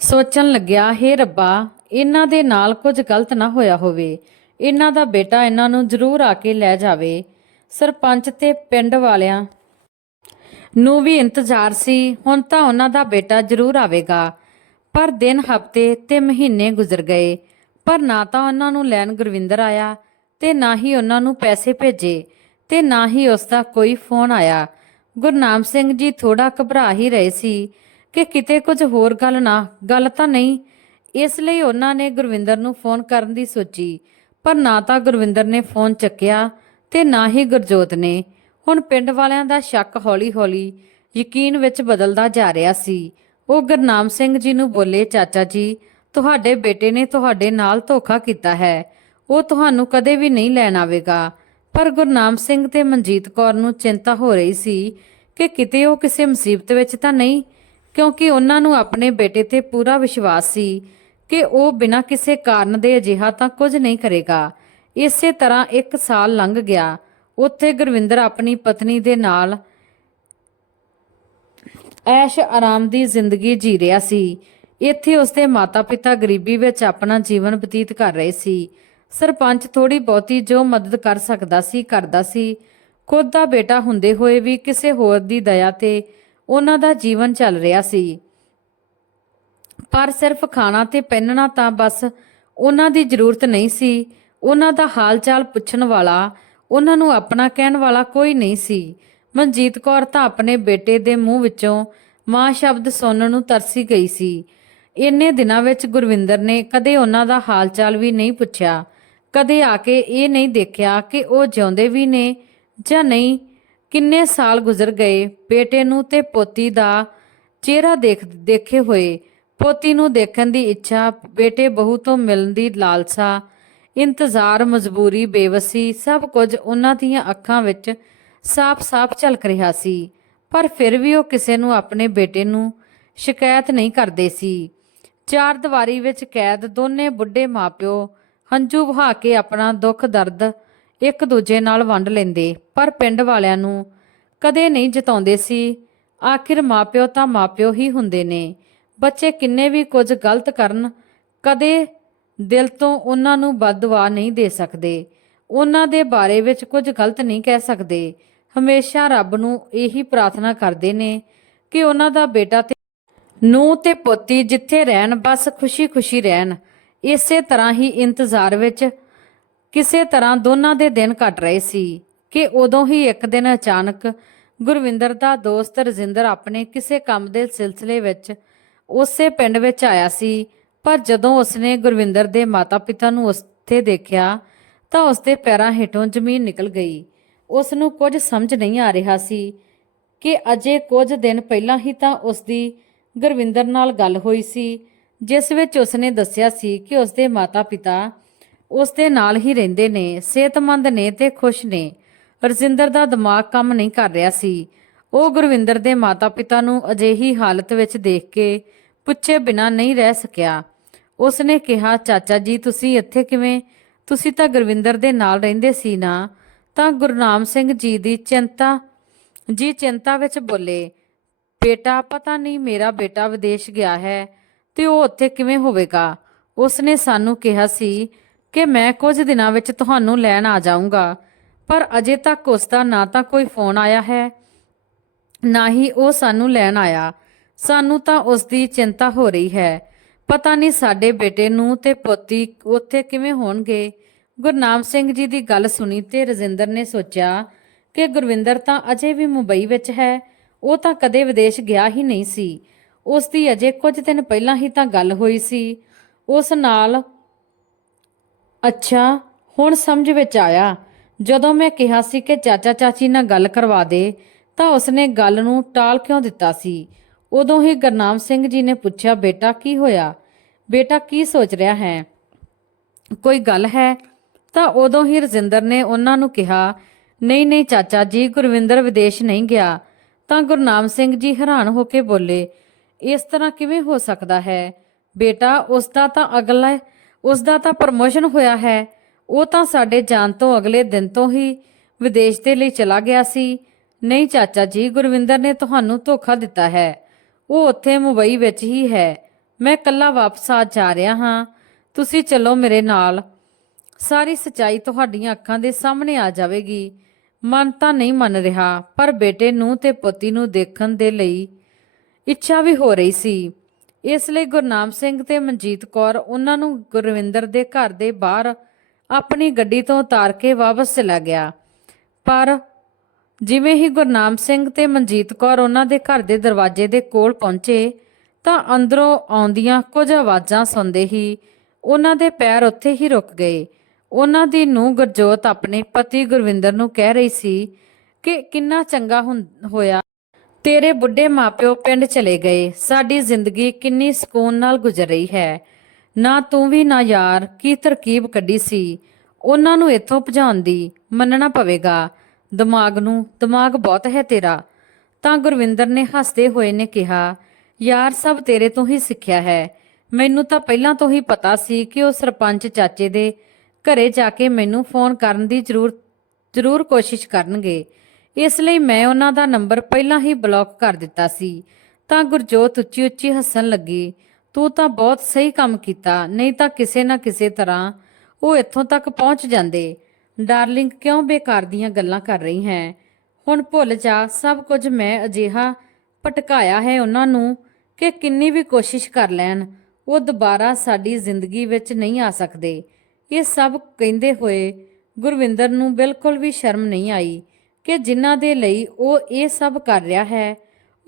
ਸੋਚਣ ਲੱਗਿਆ, ਹੇ ਰੱਬਾ, ਇਹਨਾਂ ਦੇ ਨਾਲ ਕੁਝ ਗਲਤ ਨਾ ਹੋਇਆ ਹੋਵੇ। ਇਹਨਾਂ ਦਾ ਬੇਟਾ ਇਹਨਾਂ ਨੂੰ ਜ਼ਰੂਰ ਆ ਕੇ ਲੈ ਜਾਵੇ। ਸਰਪੰਚ ਤੇ ਪਿੰਡ ਵਾਲਿਆਂ ਨੂੰ ਵੀ ਇੰਤਜ਼ਾਰ ਸੀ, ਹੁਣ ਤਾਂ ਉਹਨਾਂ ਦਾ ਬੇਟਾ ਜ਼ਰੂਰ ਆਵੇਗਾ। ਪਰ ਦਿਨ, ਹਫ਼ਤੇ ਤੇ ਮਹੀਨੇ ਗੁਜ਼ਰ ਗਏ, ਪਰ ਨਾ ਤਾਂ ਉਹਨਾਂ ਨੂੰ ਲੈਣ ਗੁਰਵਿੰਦਰ ਆਇਆ ਤੇ ਨਾ ਹੀ ਉਹਨਾਂ ਨੂੰ ਪੈਸੇ ਭੇਜੇ ਤੇ ਨਾ ਹੀ ਉਸ ਦਾ ਕੋਈ ਫੋਨ ਆਇਆ। ਗੁਰਨਾਮ ਸਿੰਘ ਜੀ ਥੋੜਾ ਘਬਰਾ ਹੀ ਰਹੇ ਸੀ ਕਿ ਕਿਤੇ ਕੁਝ ਹੋਰ ਗੱਲ ਤਾਂ ਨਹੀਂ। ਇਸ ਲਈ ਉਹਨਾਂ ਨੇ ਗੁਰਵਿੰਦਰ ਨੂੰ ਫੋਨ ਕਰਨ ਦੀ ਸੋਚੀ, ਪਰ ਨਾ ਤਾਂ ਗੁਰਵਿੰਦਰ ਨੇ ਫੋਨ ਚੱਕਿਆ ਤੇ ਨਾ ਹੀ ਗੁਰਜੋਤ ਨੇ। ਹੁਣ ਪਿੰਡ ਵਾਲਿਆਂ ਦਾ ਸ਼ੱਕ ਹੌਲੀ-ਹੌਲੀ ਯਕੀਨ ਵਿੱਚ ਬਦਲਦਾ ਜਾ ਰਿਹਾ ਸੀ। ਉਹ ਗੁਰਨਾਮ ਸਿੰਘ ਜੀ ਨੂੰ ਬੋਲੇ, ਚਾਚਾ ਜੀ ਤੁਹਾਡੇ ਬੇਟੇ ਨੇ ਤੁਹਾਡੇ ਨਾਲ ਧੋਖਾ ਕੀਤਾ ਹੈ, ਉਹ ਤੁਹਾਨੂੰ ਕਦੇ ਵੀ ਨਹੀਂ ਲੈਣ ਆਵੇਗਾ। ਪਰ ਗੁਰਨਾਮ ਸਿੰਘ ਤੇ ਮਨਜੀਤ ਕੌਰ ਨੂੰ ਚਿੰਤਾ ਹੋ ਰਹੀ ਸੀ ਕਿ ਕਿਤੇ ਉਹ ਕਿਸੇ ਮੁਸੀਬਤ ਵਿੱਚ ਤਾਂ ਨਹੀਂ, ਕਿਉਂਕਿ ਉਹਨਾਂ ਨੂੰ ਆਪਣੇ ਬੇਟੇ ਤੇ ਪੂਰਾ ਵਿਸ਼ਵਾਸ ਸੀ ਕਿ ਉਹ ਬਿਨਾਂ ਕਿਸੇ ਕਾਰਨ ਦੇ ਅਜਿਹਾ ਤਾਂ ਕੁਝ ਨਹੀਂ ਕਰੇਗਾ। ਇਸੇ ਤਰ੍ਹਾਂ 1 ਸਾਲ ਲੰਘ ਗਿਆ। ਉੱਥੇ ਗੁਰਵਿੰਦਰ ਆਪਣੀ ਪਤਨੀ ਦੇ ਨਾਲ ਐਸ਼ ਆਰਾਮ ਦੀ ਜ਼ਿੰਦਗੀ ਜੀ ਰਿਹਾ ਸੀ। ਇੱਥੇ ਉਸਦੇ ਮਾਤਾ-ਪਿਤਾ ਗਰੀਬੀ ਵਿੱਚ ਆਪਣਾ ਜੀਵਨ ਬਤੀਤ ਕਰ ਰਹੇ ਸੀ। ਸਰਪੰਚ ਥੋੜੀ ਬਹੁਤੀ ਜੋ ਮਦਦ ਕਰ ਸਕਦਾ ਸੀ ਕਰਦਾ ਸੀ। ਖੁਦ ਦਾ ਬੇਟਾ ਹੁੰਦੇ ਹੋਏ ਵੀ ਕਿਸੇ ਹੋਰ ਦੀ ਦਇਆ ਤੇ ਉਹਨਾਂ ਦਾ ਜੀਵਨ ਚੱਲ ਰਿਹਾ ਸੀ। ਪਰ ਸਿਰਫ ਖਾਣਾ ਤੇ ਪਹਿਨਣਾ ਤਾਂ ਬਸ ਉਹਨਾਂ ਦੀ ਜ਼ਰੂਰਤ ਨਹੀਂ ਸੀ। ਉਹਨਾਂ ਦਾ ਹਾਲ ਚਾਲ ਪੁੱਛਣ ਵਾਲਾ, ਉਹਨਾਂ ਨੂੰ ਆਪਣਾ ਕਹਿਣ ਵਾਲਾ ਕੋਈ ਨਹੀਂ ਸੀ। ਮਨਜੀਤ ਕੌਰ ਤਾਂ ਆਪਣੇ ਬੇਟੇ ਦੇ ਮੂੰਹ ਵਿੱਚੋਂ ਮਾਂ ਸ਼ਬਦ ਸੁਣਨ ਨੂੰ ਤਰਸੀ ਗਈ ਸੀ। ਇੰਨੇ ਦਿਨਾਂ ਵਿੱਚ ਗੁਰਵਿੰਦਰ ਨੇ ਕਦੇ ਉਹਨਾਂ ਦਾ ਹਾਲ ਚਾਲ ਵੀ ਨਹੀਂ ਪੁੱਛਿਆ, ਕਦੇ ਆ ਕੇ ਇਹ ਨਹੀਂ ਦੇਖਿਆ ਕਿ ਉਹ ਜਿਉਂਦੇ ਵੀ ਨੇ ਜਾਂ ਨਹੀਂ। ਕਿੰਨੇ ਸਾਲ ਗੁਜ਼ਰ ਗਏ ਬੇਟੇ ਨੂੰ ਤੇ ਪੋਤੀ ਦਾ ਚਿਹਰਾ ਦੇਖੇ ਹੋਏ। ਪੋਤੀ ਨੂੰ ਦੇਖਣ ਦੀ ਇੱਛਾ, ਬੇਟੇ ਬਹੂ ਤੋਂ ਮਿਲਣ ਦੀ ਲਾਲਸਾ, ਇੰਤਜ਼ਾਰ, ਮਜਬੂਰੀ, ਬੇਵਸੀ, ਸਭ ਕੁਝ ਉਹਨਾਂ ਦੀਆਂ ਅੱਖਾਂ ਵਿੱਚ ਸਾਫ਼-ਸਾਫ਼ ਝਲਕ ਰਿਹਾ ਸੀ। ਪਰ ਫਿਰ ਵੀ ਉਹ ਕਿਸੇ ਨੂੰ ਆਪਣੇ ਬੇਟੇ ਨੂੰ ਸ਼ਿਕਾਇਤ ਨਹੀਂ ਕਰਦੇ ਸੀ। 4 ਦੀਵਾਰੀ ਵਿੱਚ ਕੈਦ ਦੋਨੇ ਬੁੱਢੇ ਮਾਪਿਓ ਹੰਝੂ ਵਹਾ ਕੇ ਆਪਣਾ ਦੁੱਖ ਦਰਦ ਇੱਕ ਦੂਜੇ ਨਾਲ ਵੰਡ ਲੈਂਦੇ, ਪਰ ਪਿੰਡ ਵਾਲਿਆਂ ਨੂੰ ਕਦੇ ਨਹੀਂ ਜਤਾਉਂਦੇ ਸੀ। ਆਖਿਰ ਮਾਪਿਓ ਤਾਂ ਮਾਪਿਓ ਹੀ ਹੁੰਦੇ ਨੇ। ਬੱਚੇ ਕਿੰਨੇ ਵੀ ਕੁਝ ਗਲਤ ਕਰਨ, ਕਦੇ ਦਿਲ ਤੋਂ ਉਹਨਾਂ ਨੂੰ ਬਦਦੁਆ ਨਹੀਂ ਦੇ ਸਕਦੇ, ਉਹਨਾਂ ਦੇ ਬਾਰੇ ਵਿੱਚ ਕੁਝ ਗਲਤ ਨਹੀਂ ਕਹਿ ਸਕਦੇ। ਹਮੇਸ਼ਾ ਰੱਬ ਨੂੰ ਇਹੀ ਪ੍ਰਾਰਥਨਾ ਕਰਦੇ ਨੇ ਕਿ ਉਹਨਾਂ ਦਾ ਬੇਟਾ ਤੇ ਨੂੰਹ ਤੇ ਪੋਤੀ ਜਿੱਥੇ ਰਹਿਣ ਬਸ ਖੁਸ਼ੀ-ਖੁਸ਼ੀ ਰਹਿਣ। ਇਸੇ ਤਰ੍ਹਾਂ ਹੀ ਇੰਤਜ਼ਾਰ ਵਿੱਚ ਕਿਸੇ ਤਰ੍ਹਾਂ ਦੋਨਾਂ ਦੇ ਦਿਨ ਕੱਟ ਰਹੇ ਸੀ ਕਿ ਉਦੋਂ ਹੀ ਇੱਕ ਦਿਨ ਅਚਾਨਕ ਗੁਰਵਿੰਦਰ ਦਾ ਦੋਸਤ ਰਜਿੰਦਰ ਆਪਣੇ ਕਿਸੇ ਕੰਮ ਦੇ ਸਿਲਸਿਲੇ ਵਿੱਚ ਉਸੇ ਪਿੰਡ ਵਿੱਚ ਆਇਆ ਸੀ। ਪਰ ਜਦੋਂ ਉਸਨੇ ਗੁਰਵਿੰਦਰ ਦੇ ਮਾਤਾ-ਪਿਤਾ ਨੂੰ ਉੱਥੇ ਦੇਖਿਆ ਤਾਂ ਉਸਦੇ ਪੈਰਾਂ ਹੇਠੋਂ ਜ਼ਮੀਨ ਨਿਕਲ ਗਈ। ਉਸ ਨੂੰ ਕੁਝ ਸਮਝ ਨਹੀਂ ਆ ਰਿਹਾ ਸੀ ਕਿ ਅਜੇ ਕੁਝ ਦਿਨ ਪਹਿਲਾਂ ਹੀ ਤਾਂ ਉਸਦੀ ਗੁਰਵਿੰਦਰ ਨਾਲ ਗੱਲ ਹੋਈ ਸੀ, ਜਿਸ ਵਿੱਚ ਉਸਨੇ ਦੱਸਿਆ ਸੀ ਕਿ ਉਸਦੇ ਮਾਤਾ-ਪਿਤਾ ਉਸਦੇ ਨਾਲ ਹੀ ਰਹਿੰਦੇ ਨੇ, ਸਿਹਤਮੰਦ ਨੇ ਤੇ ਖੁਸ਼ ਨੇ। ਰਜਿੰਦਰ ਦਾ ਦਿਮਾਗ ਕੰਮ ਨਹੀਂ ਕਰ ਰਿਹਾ ਸੀ। ਉਹ ਗੁਰਵਿੰਦਰ ਦੇ ਮਾਤਾ-ਪਿਤਾ ਨੂੰ ਅਜਿਹੀ ਹਾਲਤ ਵਿੱਚ ਦੇਖ ਕੇ ਪੁੱਛੇ ਬਿਨਾਂ ਨਹੀਂ ਰਹਿ ਸਕਿਆ। ਉਸਨੇ ਕਿਹਾ, ਚਾਚਾ ਜੀ ਤੁਸੀਂ ਇੱਥੇ ਕਿਵੇਂ? ਤੁਸੀਂ ਤਾਂ ਗੁਰਵਿੰਦਰ ਦੇ ਨਾਲ ਰਹਿੰਦੇ ਸੀ ਨਾ? ਤਾਂ ਗੁਰਨਾਮ ਸਿੰਘ ਚਿੰਤਾ ਵਿੱਚ ਬੋਲੇ, ਬੇਟਾ ਪਤਾ ਨਹੀਂ, ਮੇਰਾ ਬੇਟਾ ਵਿਦੇਸ਼ ਗਿਆ ਹੈ ਤੇ ਉਹ ਉੱਥੇ ਕਿਵੇਂ ਹੋਵੇਗਾ। ਉਸਨੇ ਸਾਨੂੰ ਕਿਹਾ ਸੀ ਕਿ ਮੈਂ ਕੁਝ ਦਿਨਾਂ ਵਿੱਚ ਤੁਹਾਨੂੰ ਲੈਣ ਆ ਜਾਊਂਗਾ, ਪਰ ਅਜੇ ਤੱਕ ਉਸਦਾ ਨਾ ਤਾਂ ਕੋਈ ਫੋਨ ਆਇਆ ਹੈ, ਨਾ ਹੀ ਉਹ ਸਾਨੂੰ ਲੈਣ ਆਇਆ। ਸਾਨੂੰ ਤਾਂ ਉਸਦੀ ਚਿੰਤਾ ਹੋ ਰਹੀ ਹੈ। ਪਤਾ ਨਹੀਂ ਸਾਡੇ ਬੇਟੇ ਨੂੰ ਤੇ ਪੋਤੀ ਉੱਥੇ ਕਿਵੇਂ ਹੋਣਗੇ। ਗੁਰਨਾਮ ਸਿੰਘ ਜੀ ਦੀ ਗੱਲ ਸੁਣੀ ਤੇ ਰਜਿੰਦਰ ਨੇ ਸੋਚਿਆ ਕਿ ਗੁਰਵਿੰਦਰ ਤਾਂ ਅਜੇ ਵੀ ਮੁੰਬਈ ਵਿੱਚ ਹੈ। ਉਹ ਤਾਂ ਕਦੇ ਵਿਦੇਸ਼ ਗਿਆ ਹੀ ਨਹੀਂ ਸੀ। ਉਸ ਦੀ ਅਜੇ ਕੁਝ ਦਿਨ ਪਹਿਲਾਂ ਹੀ ਤਾਂ ਗੱਲ ਹੋਈ ਸੀ ਉਸ ਨਾਲ। ਅੱਛਾ, ਹੁਣ ਸਮਝ ਵਿੱਚ ਆਇਆ। ਜਦੋਂ ਮੈਂ ਕਿਹਾ ਸੀ ਕਿ ਚਾਚਾ ਚਾਚੀ ਨਾਲ ਗੱਲ ਕਰਵਾ ਦੇ ਤਾਂ ਉਸਨੇ ਗੱਲ ਨੂੰ ਟਾਲ ਕਿਉਂ ਦਿੱਤਾ ਸੀ। ਉਦੋਂ ਹੀ ਗੁਰਨਾਮ ਸਿੰਘ ਜੀ ਨੇ ਪੁੱਛਿਆ, ਬੇਟਾ ਕੀ ਹੋਇਆ? ਬੇਟਾ ਕੀ ਸੋਚ ਰਿਹਾ ਹੈ? ਕੋਈ ਗੱਲ ਹੈ? ਤਾਂ ਉਦੋਂ ਹੀ ਰਜਿੰਦਰ ਨੇ ਉਹਨਾਂ ਨੂੰ ਕਿਹਾ, ਨਹੀਂ ਨਹੀਂ ਚਾਚਾ ਜੀ, ਗੁਰਵਿੰਦਰ ਵਿਦੇਸ਼ ਨਹੀਂ ਗਿਆ। ਤਾਂ ਗੁਰਨਾਮ ਸਿੰਘ ਜੀ ਹੈਰਾਨ ਹੋ ਕੇ ਬੋਲੇ, ਇਸ ਤਰ੍ਹਾਂ ਕਿਵੇਂ ਹੋ ਸਕਦਾ ਹੈ ਬੇਟਾ? ਉਸਦਾ ਤਾਂ ਪ੍ਰਮੋਸ਼ਨ ਹੋਇਆ ਹੈ। ਉਹ ਤਾਂ ਸਾਡੇ ਜਾਣ ਤੋਂ ਅਗਲੇ ਦਿਨ ਤੋਂ ਹੀ ਵਿਦੇਸ਼ ਦੇ ਲਈ ਚਲਾ ਗਿਆ ਸੀ। ਨਹੀਂ ਚਾਚਾ ਜੀ, ਗੁਰਵਿੰਦਰ ਨੇ ਤੁਹਾਨੂੰ ਧੋਖਾ ਦਿੱਤਾ ਹੈ। ਉਹ ਉੱਥੇ ਮੁੰਬਈ ਵਿੱਚ ਹੀ ਹੈ। ਮੈਂ ਕੱਲਾ ਵਾਪਸ ਆ ਜਾ ਰਿਹਾ ਹਾਂ। ਤੁਸੀਂ ਚੱਲੋ ਮੇਰੇ ਨਾਲ। ਸਾਰੀ ਸੱਚਾਈ ਤੁਹਾਡੀਆਂ ਅੱਖਾਂ ਦੇ ਸਾਹਮਣੇ ਆ ਜਾਵੇਗੀ। ਮਨ ਤਾਂ ਨਹੀਂ ਮੰਨ ਰਿਹਾ, ਪਰ ਬੇਟੇ ਨੂੰ ਤੇ ਪੋਤੀ ਨੂੰ ਦੇਖਣ ਦੇ ਲਈ ਇੱਛਾ ਵੀ ਹੋ ਰਹੀ ਸੀ। ਇਸ ਲਈ ਗੁਰਨਾਮ ਸਿੰਘ ਤੇ ਮਨਜੀਤ ਕੌਰ ਉਹਨਾਂ ਨੂੰ ਗੁਰਵਿੰਦਰ ਦੇ ਘਰ ਦੇ ਬਾਹਰ ਆਪਣੀ ਗੱਡੀ ਤੋਂ ਉਤਾਰ ਕੇ ਵਾਪਸ ਚਲਾ ਗਿਆ। ਪਰ ਜਿਵੇਂ ਹੀ ਗੁਰਨਾਮ ਸਿੰਘ ਤੇ ਮਨਜੀਤ ਕੌਰ ਉਹਨਾਂ ਦੇ ਘਰ ਦੇ ਦਰਵਾਜ਼ੇ ਦੇ ਕੋਲ ਪਹੁੰਚੇ ਤਾਂ ਅੰਦਰੋਂ ਆਉਂਦੀਆਂ ਕੁਝ ਆਵਾਜ਼ਾਂ ਸੁਣਦੇ ਹੀ ਉਹਨਾਂ ਦੇ ਪੈਰ ਉੱਥੇ ਹੀ ਰੁਕ ਗਏ। ਉਹਨਾਂ ਦੀ ਨੂੰਹ ਗੁਰਜੋਤ ਆਪਣੇ ਪਤੀ ਗੁਰਵਿੰਦਰ ਨੂੰ ਕਹਿ ਰਹੀ ਸੀ ਕਿ ਕਿੰਨਾ ਚੰਗਾ ਹੋਇਆ ਤੇਰੇ ਬੁੱਢੇ ਮਾਪਿਓ ਪਿੰਡ ਚਲੇ ਗਏ। ਸਾਡੀ ਜ਼ਿੰਦਗੀ ਕਿੰਨੀ ਸਕੂਨ ਨਾਲ ਗੁਜ਼ਰ ਰਹੀ ਹੈ। ਨਾ ਤੂੰ ਵੀ ਨਾ ਯਾਰ ਕੀ ਤਰਕੀਬ ਕੱਢੀ ਸੀ ਉਹਨਾਂ ਨੂੰ ਇੱਥੋਂ ਭਜਾਉਣ ਦੀ। ਮੰਨਣਾ ਪਵੇਗਾ, ਦਿਮਾਗ ਬਹੁਤ ਹੈ ਤੇਰਾ। ਤਾਂ ਗੁਰਵਿੰਦਰ ਨੇ ਹੱਸਦੇ ਹੋਏ ਨੇ ਕਿਹਾ, ਯਾਰ ਸਭ ਤੇਰੇ ਤੋਂ ਹੀ ਸਿੱਖਿਆ ਹੈ। ਮੈਨੂੰ ਤਾਂ ਪਹਿਲਾਂ ਤੋਂ ਹੀ ਪਤਾ ਸੀ ਕਿ ਉਹ ਸਰਪੰਚ ਚਾਚੇ ਦੇ ਘਰੇ ਜਾ ਕੇ ਮੈਨੂੰ ਫੋਨ ਕਰਨ ਦੀ ਜ਼ਰੂਰ ਕੋਸ਼ਿਸ਼ ਕਰਨਗੇ। ਇਸ ਲਈ ਮੈਂ ਉਹਨਾਂ ਦਾ ਨੰਬਰ ਪਹਿਲਾਂ ਹੀ ਬਲੌਕ ਕਰ ਦਿੱਤਾ ਸੀ। ਤਾਂ ਗੁਰਜੋਤ ਉੱਚੀ ਉੱਚੀ ਹੱਸਣ ਲੱਗੀ, ਤੂੰ ਤਾਂ ਬਹੁਤ ਸਹੀ ਕੰਮ ਕੀਤਾ, ਨਹੀਂ ਤਾਂ ਕਿਸੇ ਨਾ ਕਿਸੇ ਤਰ੍ਹਾਂ ਉਹ ਇੱਥੋਂ ਤੱਕ ਪਹੁੰਚ ਜਾਂਦੇ। ਡਾਰਲਿੰਗ, ਕਿਉਂ ਬੇਕਾਰ ਦੀਆਂ ਗੱਲਾਂ ਕਰ ਰਹੀ ਹੈ? ਹੁਣ ਭੁੱਲ ਜਾ ਸਭ ਕੁਝ। ਮੈਂ ਅਜਿਹਾ ਭਟਕਾਇਆ ਹੈ ਉਹਨਾਂ ਨੂੰ ਕਿ ਕਿੰਨੀ ਵੀ ਕੋਸ਼ਿਸ਼ ਕਰ ਲੈਣ ਉਹ ਦੁਬਾਰਾ ਸਾਡੀ ਜ਼ਿੰਦਗੀ ਵਿੱਚ ਨਹੀਂ ਆ ਸਕਦੇ। ਇਹ ਸਭ ਕਹਿੰਦੇ ਹੋਏ ਗੁਰਵਿੰਦਰ ਨੂੰ ਬਿਲਕੁਲ ਵੀ ਸ਼ਰਮ ਨਹੀਂ ਆਈ ਕਿ ਜਿਨ੍ਹਾਂ ਦੇ ਲਈ ਉਹ ਇਹ ਸਭ ਕਰ ਰਿਹਾ ਹੈ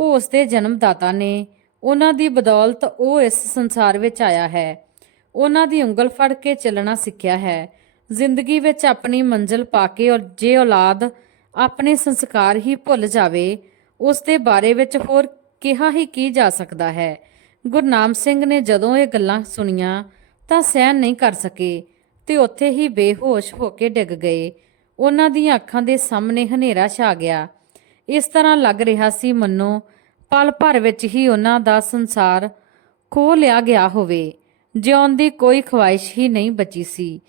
ਉਹ ਉਸਦੇ ਜਨਮਦਾਤਾ ਨੇ। ਉਹਨਾਂ ਦੀ ਬਦੌਲਤ ਉਹ ਇਸ ਸੰਸਾਰ ਵਿੱਚ ਆਇਆ ਹੈ। ਉਹਨਾਂ ਦੀ ਉਂਗਲ ਫੜ ਕੇ ਚੱਲਣਾ ਸਿੱਖਿਆ ਹੈ। ਜ਼ਿੰਦਗੀ ਵਿੱਚ ਆਪਣੀ ਮੰਜ਼ਿਲ ਪਾ ਕੇ ਔਰ ਜੇ ਔਲਾਦ ਆਪਣੇ ਸੰਸਕਾਰ ਹੀ ਭੁੱਲ ਜਾਵੇ ਉਸ ਦੇ ਬਾਰੇ ਵਿੱਚ ਹੋਰ ਕਿਹਾ ਹੀ ਕੀ ਜਾ ਸਕਦਾ ਹੈ। ਗੁਰਨਾਮ ਸਿੰਘ ਨੇ ਜਦੋਂ ਇਹ ਗੱਲਾਂ ਸੁਣੀਆਂ ਤਾਂ ਸਹਿਣ ਨਹੀਂ ਕਰ ਸਕੇ ਤੇ ਉੱਥੇ ਹੀ ਬੇਹੋਸ਼ ਹੋ ਕੇ ਡਿੱਗ ਗਏ। ਉਹਨਾਂ ਦੀਆਂ ਅੱਖਾਂ ਦੇ ਸਾਹਮਣੇ ਹਨੇਰਾ ਛਾ ਗਿਆ। ਇਸ ਤਰ੍ਹਾਂ ਲੱਗ ਰਿਹਾ ਸੀ ਮੰਨੋ ਪਲ ਭਰ ਵਿੱਚ ਹੀ ਉਹਨਾਂ ਦਾ ਸੰਸਾਰ ਖੋਹ ਲਿਆ ਗਿਆ ਹੋਵੇ। ਜਿਉਣ ਦੀ ਕੋਈ ਖਵਾਇਸ਼ ਹੀ ਨਹੀਂ ਬਚੀ ਸੀ।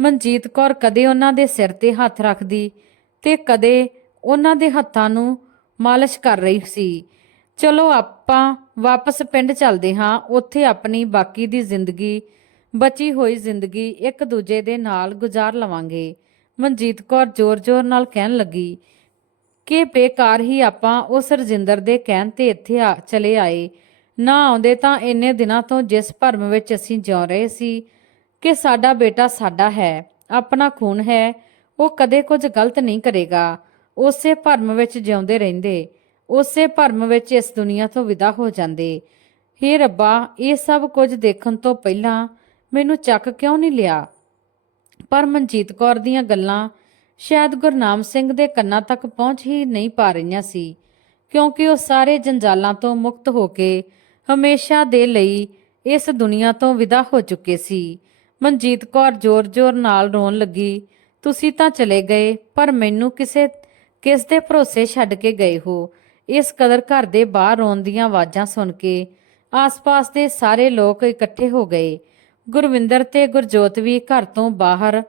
ਮਨਜੀਤ ਕੌਰ ਕਦੇ ਉਹਨਾਂ ਦੇ ਸਿਰ ਤੇ ਹੱਥ ਰੱਖਦੀ ਤੇ ਕਦੇ ਉਹਨਾਂ ਦੇ ਹੱਥਾਂ ਨੂੰ ਮਾਲਿਸ਼ ਕਰ ਰਹੀ ਸੀ। ਚਲੋ ਆਪਾਂ ਵਾਪਸ ਪਿੰਡ ਚੱਲਦੇ ਹਾਂ, ਉੱਥੇ ਆਪਣੀ ਬਾਕੀ ਦੀ ਬਚੀ ਹੋਈ ਜ਼ਿੰਦਗੀ ਇੱਕ ਦੂਜੇ ਦੇ ਨਾਲ ਗੁਜ਼ਾਰ ਲਵਾਂਗੇ। ਮਨਜੀਤ ਕੌਰ ਜ਼ੋਰ-ਜ਼ੋਰ ਨਾਲ ਕਹਿਣ ਲੱਗੀ ਕਿ ਬੇਕਾਰ ਹੀ ਆਪਾਂ ਉਸ ਰਜਿੰਦਰ ਦੇ ਕਹਿਣ ਤੇ ਇੱਥੇ ਚਲੇ ਆਏ। ਨਾ ਆਉਂਦੇ ਤਾਂ ਇੰਨੇ ਦਿਨਾਂ ਤੋਂ ਜਿਸ ਭਰਮ ਵਿੱਚ ਅਸੀਂ ਜਿਉ ਰਹੇ ਸੀ ਕਿ ਸਾਡਾ ਬੇਟਾ ਸਾਡਾ ਹੈ, ਆਪਣਾ ਖੂਨ ਹੈ, ਉਹ ਕਦੇ ਕੁਝ ਗਲਤ ਨਹੀਂ ਕਰੇਗਾ। ਉਸੇ ਭਰਮ ਵਿੱਚ ਜਿਉਂਦੇ ਰਹਿੰਦੇ, ਉਸੇ ਭਰਮ ਵਿੱਚ ਇਸ ਦੁਨੀਆ ਤੋਂ ਵਿਦਾ ਹੋ ਜਾਂਦੇ। ਹੇ ਰੱਬਾ, ਇਹ ਸਭ ਕੁਝ ਦੇਖਣ ਤੋਂ ਪਹਿਲਾਂ ਮੈਨੂੰ ਚੱਕ ਕਿਉਂ ਨਹੀਂ ਲਿਆ? ਪਰ ਮਨਜੀਤ ਕੌਰ ਦੀਆਂ ਗੱਲਾਂ ਸ਼ਾਇਦ ਗੁਰਨਾਮ ਸਿੰਘ ਦੇ ਕੰਨਾਂ ਤੱਕ ਪਹੁੰਚ ਹੀ ਨਹੀਂ ਪਾ ਰਹੀਆਂ ਸੀ, ਕਿਉਂਕਿ ਉਹ ਸਾਰੇ ਜੰਜਾਲਾਂ ਤੋਂ ਮੁਕਤ ਹੋ ਕੇ ਹਮੇਸ਼ਾ ਦੇ ਲਈ ਇਸ ਦੁਨੀਆ ਤੋਂ ਵਿਦਾ ਹੋ ਚੁੱਕੇ ਸੀ। ਮਨਜੀਤ ਕੌਰ ਜ਼ੋਰ-ਜ਼ੋਰ ਨਾਲ ਰੋਣ ਲੱਗੀ, ਤੁਸੀਂ ਤਾਂ ਚਲੇ ਗਏ, ਪਰ ਮੈਨੂੰ ਕਿਸ ਦੇ ਭਰੋਸੇ ਛੱਡ ਕੇ ਗਏ ਹੋ? ਇਸ ਕਦਰ ਘਰ ਦੇ ਬਾਹਰ ਰੋਣ ਦੀਆਂ ਆਵਾਜ਼ਾਂ ਸੁਣ ਕੇ ਆਸ-ਪਾਸ ਦੇ ਸਾਰੇ ਲੋਕ ਇਕੱਠੇ ਹੋ ਗਏ। ਗੁਰਵਿੰਦਰ ਤੇ ਗੁਰਜੋਤ ਵੀ ਘਰ ਤੋਂ ਬਾਹਰ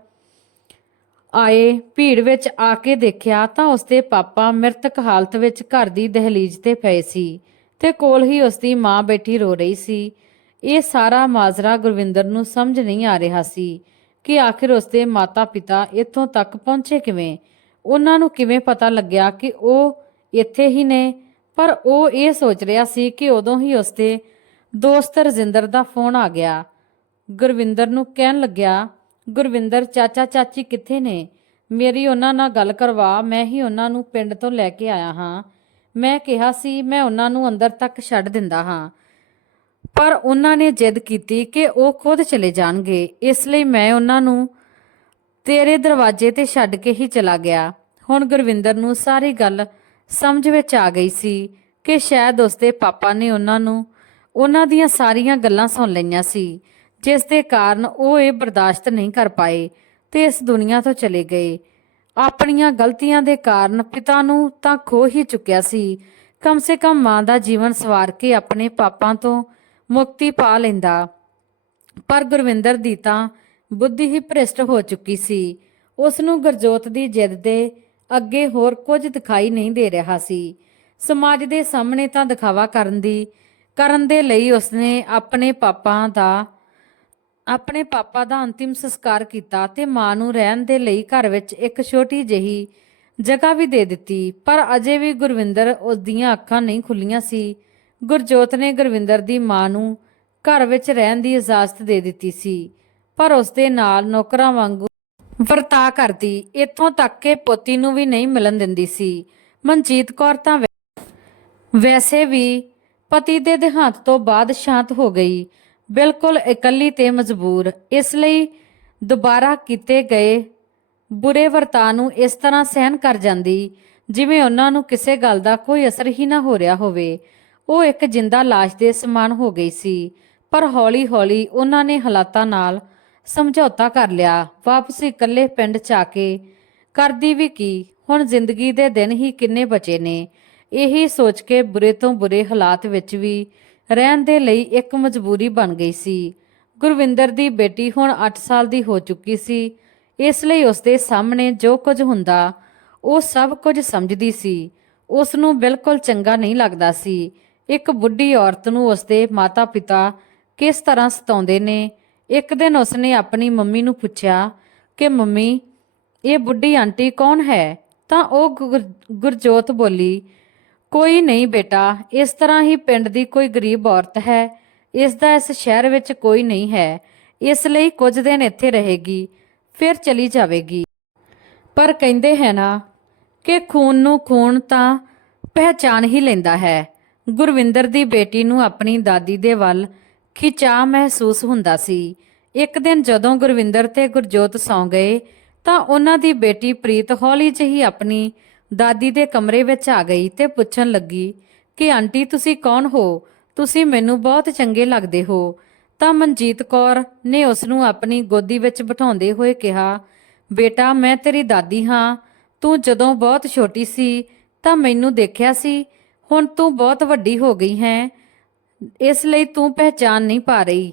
ਆਏ। ਭੀੜ ਵਿੱਚ ਆ ਕੇ ਦੇਖਿਆ ਤਾਂ ਉਸਦੇ ਪਾਪਾ ਮ੍ਰਿਤਕ ਹਾਲਤ ਵਿੱਚ ਘਰ ਦੀ ਦਹਲੀਜ਼ ਤੇ ਪਏ ਸੀ ਤੇ ਕੋਲ ਹੀ ਉਸਦੀ ਮਾਂ ਬੈਠੀ ਰੋ ਰਹੀ ਸੀ। ਇਹ ਸਾਰਾ ਮਾਜਰਾ ਗੁਰਵਿੰਦਰ ਨੂੰ ਸਮਝ ਨਹੀਂ ਆ ਰਿਹਾ ਸੀ ਕਿ ਆਖਿਰ ਉਸਦੇ ਮਾਤਾ-ਪਿਤਾ ਇੱਥੋਂ ਤੱਕ ਪਹੁੰਚੇ ਕਿਵੇਂ। ਉਹਨਾਂ ਨੂੰ ਕਿਵੇਂ ਪਤਾ ਲੱਗਿਆ ਕਿ ਉਹ ਇੱਥੇ ਹੀ ਨੇ। ਪਰ ਉਹ ਇਹ ਸੋਚ ਰਿਹਾ ਸੀ ਕਿ ਉਦੋਂ ਹੀ ਉਸਦੇ ਦੋਸਤ ਰਜਿੰਦਰ ਦਾ ਫੋਨ ਆ ਗਿਆ। ਗੁਰਵਿੰਦਰ ਨੂੰ ਕਹਿਣ ਲੱਗਿਆ, ਗੁਰਵਿੰਦਰ ਚਾਚਾ ਚਾਚੀ ਕਿੱਥੇ ਨੇ? ਮੇਰੀ ਉਹਨਾਂ ਨਾਲ ਗੱਲ ਕਰਵਾ, ਮੈਂ ਹੀ ਉਹਨਾਂ ਨੂੰ ਪਿੰਡ ਤੋਂ ਲੈ ਕੇ ਆਇਆ ਹਾਂ। ਮੈਂ ਕਿਹਾ ਸੀ ਮੈਂ ਉਹਨਾਂ ਨੂੰ ਅੰਦਰ ਤੱਕ ਛੱਡ ਦਿੰਦਾ ਹਾਂ, ਪਰ ਉਹਨਾਂ ਨੇ ਜਿੱਦ ਕੀਤੀ ਕਿ ਉਹ ਖੁਦ ਚਲੇ ਜਾਣਗੇ, ਇਸ ਲਈ ਮੈਂ ਉਹਨਾਂ ਨੂੰ ਤੇਰੇ ਦਰਵਾਜ਼ੇ ਤੇ ਛੱਡ ਕੇ ਹੀ ਚਲਾ ਗਿਆ। ਹੁਣ ਗੁਰਵਿੰਦਰ ਨੂੰ ਸਾਰੀ ਗੱਲ ਸਮਝ ਵਿੱਚ ਆ ਗਈ ਸੀ ਕਿ ਸ਼ਾਇਦ ਉਸਦੇ ਪਾਪਾ ਨੇ ਉਹਨਾਂ ਦੀਆਂ ਸਾਰੀਆਂ ਗੱਲਾਂ ਸੁਣ ਲਈਆਂ ਸੀ, ਜਿਸ ਦੇ ਕਾਰਨ ਉਹ ਇਹ ਬਰਦਾਸ਼ਤ ਨਹੀਂ ਕਰ ਪਾਏ ਤੇ ਇਸ ਦੁਨੀਆ ਤੋਂ ਚਲੇ ਗਏ। ਆਪਣੀਆਂ ਗਲਤੀਆਂ ਦੇ ਕਾਰਨ ਪਿਤਾ ਨੂੰ ਤਾਂ ਖੋ ਹੀ ਚੁੱਕਿਆ ਸੀ, ਕਮ ਸੇ ਕਮ ਮਾਂ ਦਾ ਜੀਵਨ ਸਵਾਰ ਕੇ ਆਪਣੇ ਪਾਪਾਂ ਤੋਂ ਮੁਕਤੀ ਪਾ ਲੈਂਦਾ। ਪਰ ਗੁਰਵਿੰਦਰ ਦੀ ਤਾਂ ਬੁੱਧੀ ਹੀ ਭ੍ਰਿਸ਼ਟ ਹੋ ਚੁੱਕੀ ਸੀ। ਉਸ ਨੂੰ ਗੁਰਜੋਤ ਦੀ ਜਿੱਦ ਦੇ ਅੱਗੇ ਹੋਰ ਕੁਝ ਦਿਖਾਈ ਨਹੀਂ ਦੇ ਰਿਹਾ ਸੀ। ਸਮਾਜ ਦੇ ਸਾਹਮਣੇ ਤਾਂ ਦਿਖਾਵਾ ਕਰਨ ਦੇ ਲਈ ਉਸਨੇ ਆਪਣੇ ਪਾਪਾ ਦਾ ਅੰਤਿਮ ਸੰਸਕਾਰ ਕੀਤਾ ਤੇ ਮਾਂ ਨੂੰ ਰਹਿਣ ਦੇ ਲਈ ਘਰ ਵਿੱਚ ਇੱਕ ਛੋਟੀ ਜਿਹੀ ਜਗ੍ਹਾ ਵੀ ਦੇ ਦਿੱਤੀ। ਪਰ ਅਜੇ ਵੀ ਗੁਰਵਿੰਦਰ ਉਸਦੀਆਂ ਅੱਖਾਂ ਨਹੀਂ ਖੁੱਲੀਆਂ ਸੀ। ਗੁਰਜੋਤ ਨੇ ਗੁਰਵਿੰਦਰ ਦੀ ਮਾਂ ਨੂੰ ਘਰ ਵਿੱਚ ਰਹਿਣ ਦੀ ਇਜਾਜ਼ਤ ਦੇ ਦਿੱਤੀ ਸੀ, ਪਰ ਉਸਦੇ ਨਾਲ ਨੌਕਰਾਂ ਵਾਂਗੂ ਵਰਤਾ ਕਰਦੀ, ਇੱਥੋਂ ਤੱਕ ਕਿ ਪੋਤੀ ਨੂੰ ਵੀ ਨਹੀਂ ਮਿਲਣ ਦਿੰਦੀ ਸੀ। ਮਨਜੀਤ ਕੌਰ ਤਾਂ ਵੈਸੇ ਵੀ ਪਤੀ ਦੇ ਦੇਹਾਂਤ ਤੋਂ ਬਾਅਦ ਸ਼ਾਂਤ ਹੋ ਗਈ, ਬਿਲਕੁਲ ਇਕੱਲੀ ਤੇ ਮਜਬੂਰ। ਇਸ ਲਈ ਦੁਬਾਰਾ ਕੀਤੇ ਗਏ ਬੁਰੇ ਵਰਤਾਅ ਨੂੰ ਇਸ ਤਰ੍ਹਾਂ ਸਹਿਣ ਕਰ ਜਾਂਦੀ ਜਿਵੇਂ ਉਹਨਾਂ ਨੂੰ ਕਿਸੇ ਗੱਲ ਦਾ ਕੋਈ ਅਸਰ ਹੀ ਨਾ ਹੋ ਰਿਹਾ ਹੋਵੇ। ਉਹ ਇੱਕ ਜਿੰਦਾ ਲਾਸ਼ ਦੇ ਸਮਾਨ ਹੋ ਗਈ ਸੀ। ਪਰ ਹੌਲੀ-ਹੌਲੀ ਉਹਨਾਂ ਨੇ ਹਾਲਾਤਾਂ ਨਾਲ ਸਮਝੌਤਾ ਕਰ ਲਿਆ। ਵਾਪਸ ਇਕੱਲੇ ਪਿੰਡ 'ਚ ਆ ਕੇ ਕਰਦੀ ਵੀ ਕੀ, ਹੁਣ ਜ਼ਿੰਦਗੀ ਦੇ ਦਿਨ ਹੀ ਕਿੰਨੇ ਬਚੇ ਨੇ। ਇਹੀ ਸੋਚ ਕੇ ਬੁਰੇ ਤੋਂ ਬੁਰੇ ਹਾਲਾਤ ਵਿੱਚ ਵੀ ਰਹਿਣ ਦੇ ਲਈ ਇੱਕ ਮਜਬੂਰੀ ਬਣ ਗਈ ਸੀ। ਗੁਰਵਿੰਦਰ ਦੀ ਬੇਟੀ ਹੁਣ 8 ਸਾਲ ਦੀ ਹੋ ਚੁੱਕੀ ਸੀ, ਇਸ ਲਈ ਉਸਦੇ ਸਾਹਮਣੇ ਜੋ ਕੁਝ ਹੁੰਦਾ ਉਹ ਸਭ ਕੁਝ ਸਮਝਦੀ ਸੀ। ਉਸ ਨੂੰ ਬਿਲਕੁਲ ਚੰਗਾ ਨਹੀਂ ਲੱਗਦਾ ਸੀ ਇੱਕ ਬੁੱਢੀ ਔਰਤ ਨੂੰ ਉਸਦੇ ਮਾਤਾ-ਪਿਤਾ ਕਿਸ ਤਰ੍ਹਾਂ ਸਤਾਉਂਦੇ ਨੇ। ਇੱਕ ਦਿਨ ਉਸਨੇ ਆਪਣੀ ਮੰਮੀ ਨੂੰ ਪੁੱਛਿਆ ਕਿ ਮੰਮੀ, ਇਹ ਬੁੱਢੀ ਆਂਟੀ ਕੌਣ ਹੈ? ਤਾਂ ਉਹ ਗੁਰਜੋਤ ਬੋਲੀ, ਕੋਈ ਨਹੀਂ ਬੇਟਾ, ਇਸ ਤਰ੍ਹਾਂ ਹੀ ਪਿੰਡ ਦੀ ਕੋਈ ਗਰੀਬ ਔਰਤ ਹੈ। ਇਸ ਦਾ ਇਸ ਸ਼ਹਿਰ ਵਿੱਚ ਕੋਈ ਨਹੀਂ ਹੈ, ਇਸ ਲਈ ਕੁਝ ਦਿਨ ਇੱਥੇ ਰਹੇਗੀ, ਫਿਰ ਚਲੀ ਜਾਵੇਗੀ। ਪਰ ਕਹਿੰਦੇ ਹੈ ਨਾ ਕਿ ਖੂਨ ਨੂੰ ਖੂਨ ਤਾਂ ਪਹਿਚਾਨ ਹੀ ਲੈਂਦਾ ਹੈ। ਗੁਰਵਿੰਦਰ ਦੀ ਬੇਟੀ ਨੂੰ ਆਪਣੀ ਦਾਦੀ ਦੇ ਵੱਲ ਖਿਚਾਅ ਮਹਿਸੂਸ ਹੁੰਦਾ ਸੀ। ਇੱਕ ਦਿਨ ਜਦੋਂ ਗੁਰਵਿੰਦਰ ਤੇ ਗੁਰਜੋਤ ਸੌਂ ਗਏ ਤਾਂ ਉਹਨਾਂ ਦੀ ਬੇਟੀ ਪ੍ਰੀਤ ਹੌਲੀ ਜਿਹੀ ਆਪਣੀ ਦਾਦੀ ਦੇ ਕਮਰੇ ਵਿੱਚ ਆ ਗਈ ਤੇ ਪੁੱਛਣ ਲੱਗੀ ਕਿ ਆਂਟੀ ਤੁਸੀਂ ਕੌਣ ਹੋ? ਤੁਸੀਂ ਮੈਨੂੰ ਬਹੁਤ ਚੰਗੇ ਲੱਗਦੇ ਹੋ। ਤਾਂ ਮਨਜੀਤ ਕੌਰ ਨੇ ਉਸ ਨੂੰ ਆਪਣੀ ਗੋਦੀ ਵਿੱਚ ਬਿਠਾਉਂਦੇ ਹੋਏ ਕਿਹਾ, ਬੇਟਾ ਮੈਂ ਤੇਰੀ ਦਾਦੀ ਹਾਂ। ਤੂੰ ਜਦੋਂ ਬਹੁਤ ਛੋਟੀ ਸੀ ਤਾਂ ਮੈਨੂੰ ਦੇਖਿਆ ਸੀ, ਹੁਣ ਤੂੰ ਬਹੁਤ ਵੱਡੀ ਹੋ ਗਈ ਹੈ, ਇਸ ਲਈ ਤੂੰ ਪਹਿਚਾਨ ਨਹੀਂ ਪਾ ਰਹੀ।